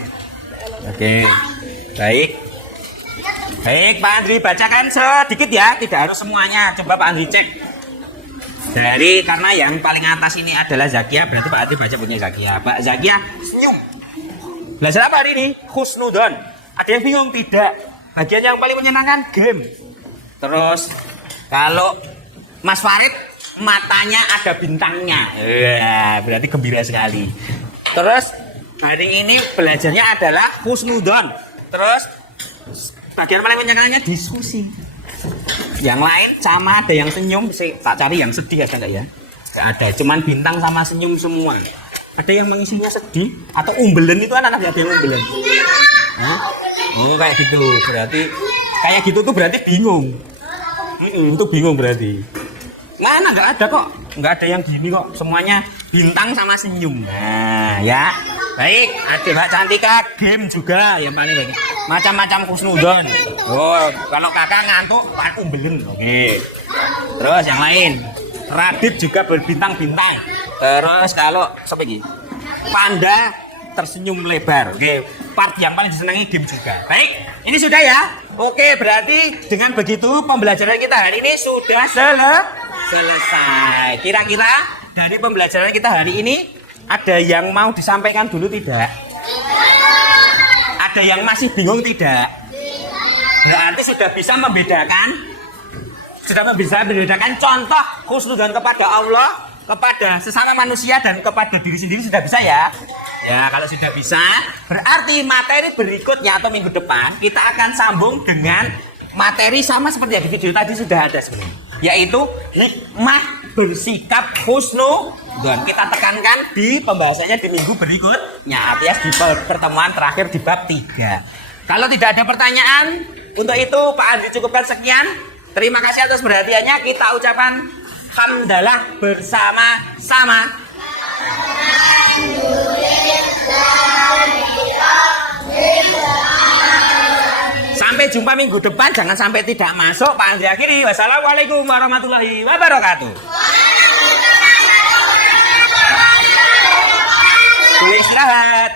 Baik, Pak Andri bacakan sedikit ya, tidak harus semuanya. Coba Pak Andri cek. Karena yang paling atas ini adalah Zakia, berarti Pak Andri baca punya Zakia. Pak Zakia senyum. Belajar apa hari ini? Husnudon. Ada yang bingung? Tidak. Bagian yang paling menyenangkan game. Terus kalau Mas Farid matanya ada bintangnya. Ya, berarti gembira sekali. Terus hari ini belajarnya adalah husnudon. Terus bagian paling menyenangkannya diskusi. Yang lain sama, ada yang senyum, tak cari yang sedih ada enggak ya? Enggak ada, cuman bintang sama senyum semua. Ada yang mengisinya sedih atau umbelen itu anak ada yang umbelen. Oh kayak gitu, berarti kayak gitu tuh berarti bingung. Itu bingung berarti. Nah, enggak ada kok, enggak ada yang gini kok, semuanya bintang sama senyum. Nah, ya. Baik, ada Mbak Cantika game juga yang paling banyak. Macam-macam husnudon. Oh, kalau kakak ngantuk, Pak umbelen. Oke. Terus yang lain, Radit juga berbintang-bintang. Terus kalau seperti ini, Panda tersenyum lebar. Oke, part yang paling disenangi game juga. Baik, ini sudah ya. Oke, berarti dengan begitu pembelajaran kita hari ini sudah selesai. Kira-kira dari pembelajaran kita hari ini ada yang mau disampaikan dulu tidak? Ada yang masih bingung tidak? Berarti sudah bisa membedakan contoh khusnudzon kepada Allah, kepada sesama manusia dan kepada diri sendiri sudah bisa ya? Ya, kalau sudah bisa, berarti materi berikutnya atau minggu depan kita akan sambung dengan materi sama seperti yang di video tadi sudah ada sebenarnya, yaitu hikmah bersikap khusnudzon. Kita tekankan di pembahasannya di minggu berikutnya, alias di pertemuan terakhir di bab 3. Kalau tidak ada pertanyaan, untuk itu Pak Andi cukupkan sekian. Terima kasih atas perhatiannya. Kita ucapkan hamdalah bersama-sama. Sampai jumpa minggu depan, jangan sampai tidak masuk. Pak Andri akhiri. Wassalamualaikum warahmatullahi wabarakatuh. Boleh istirahat.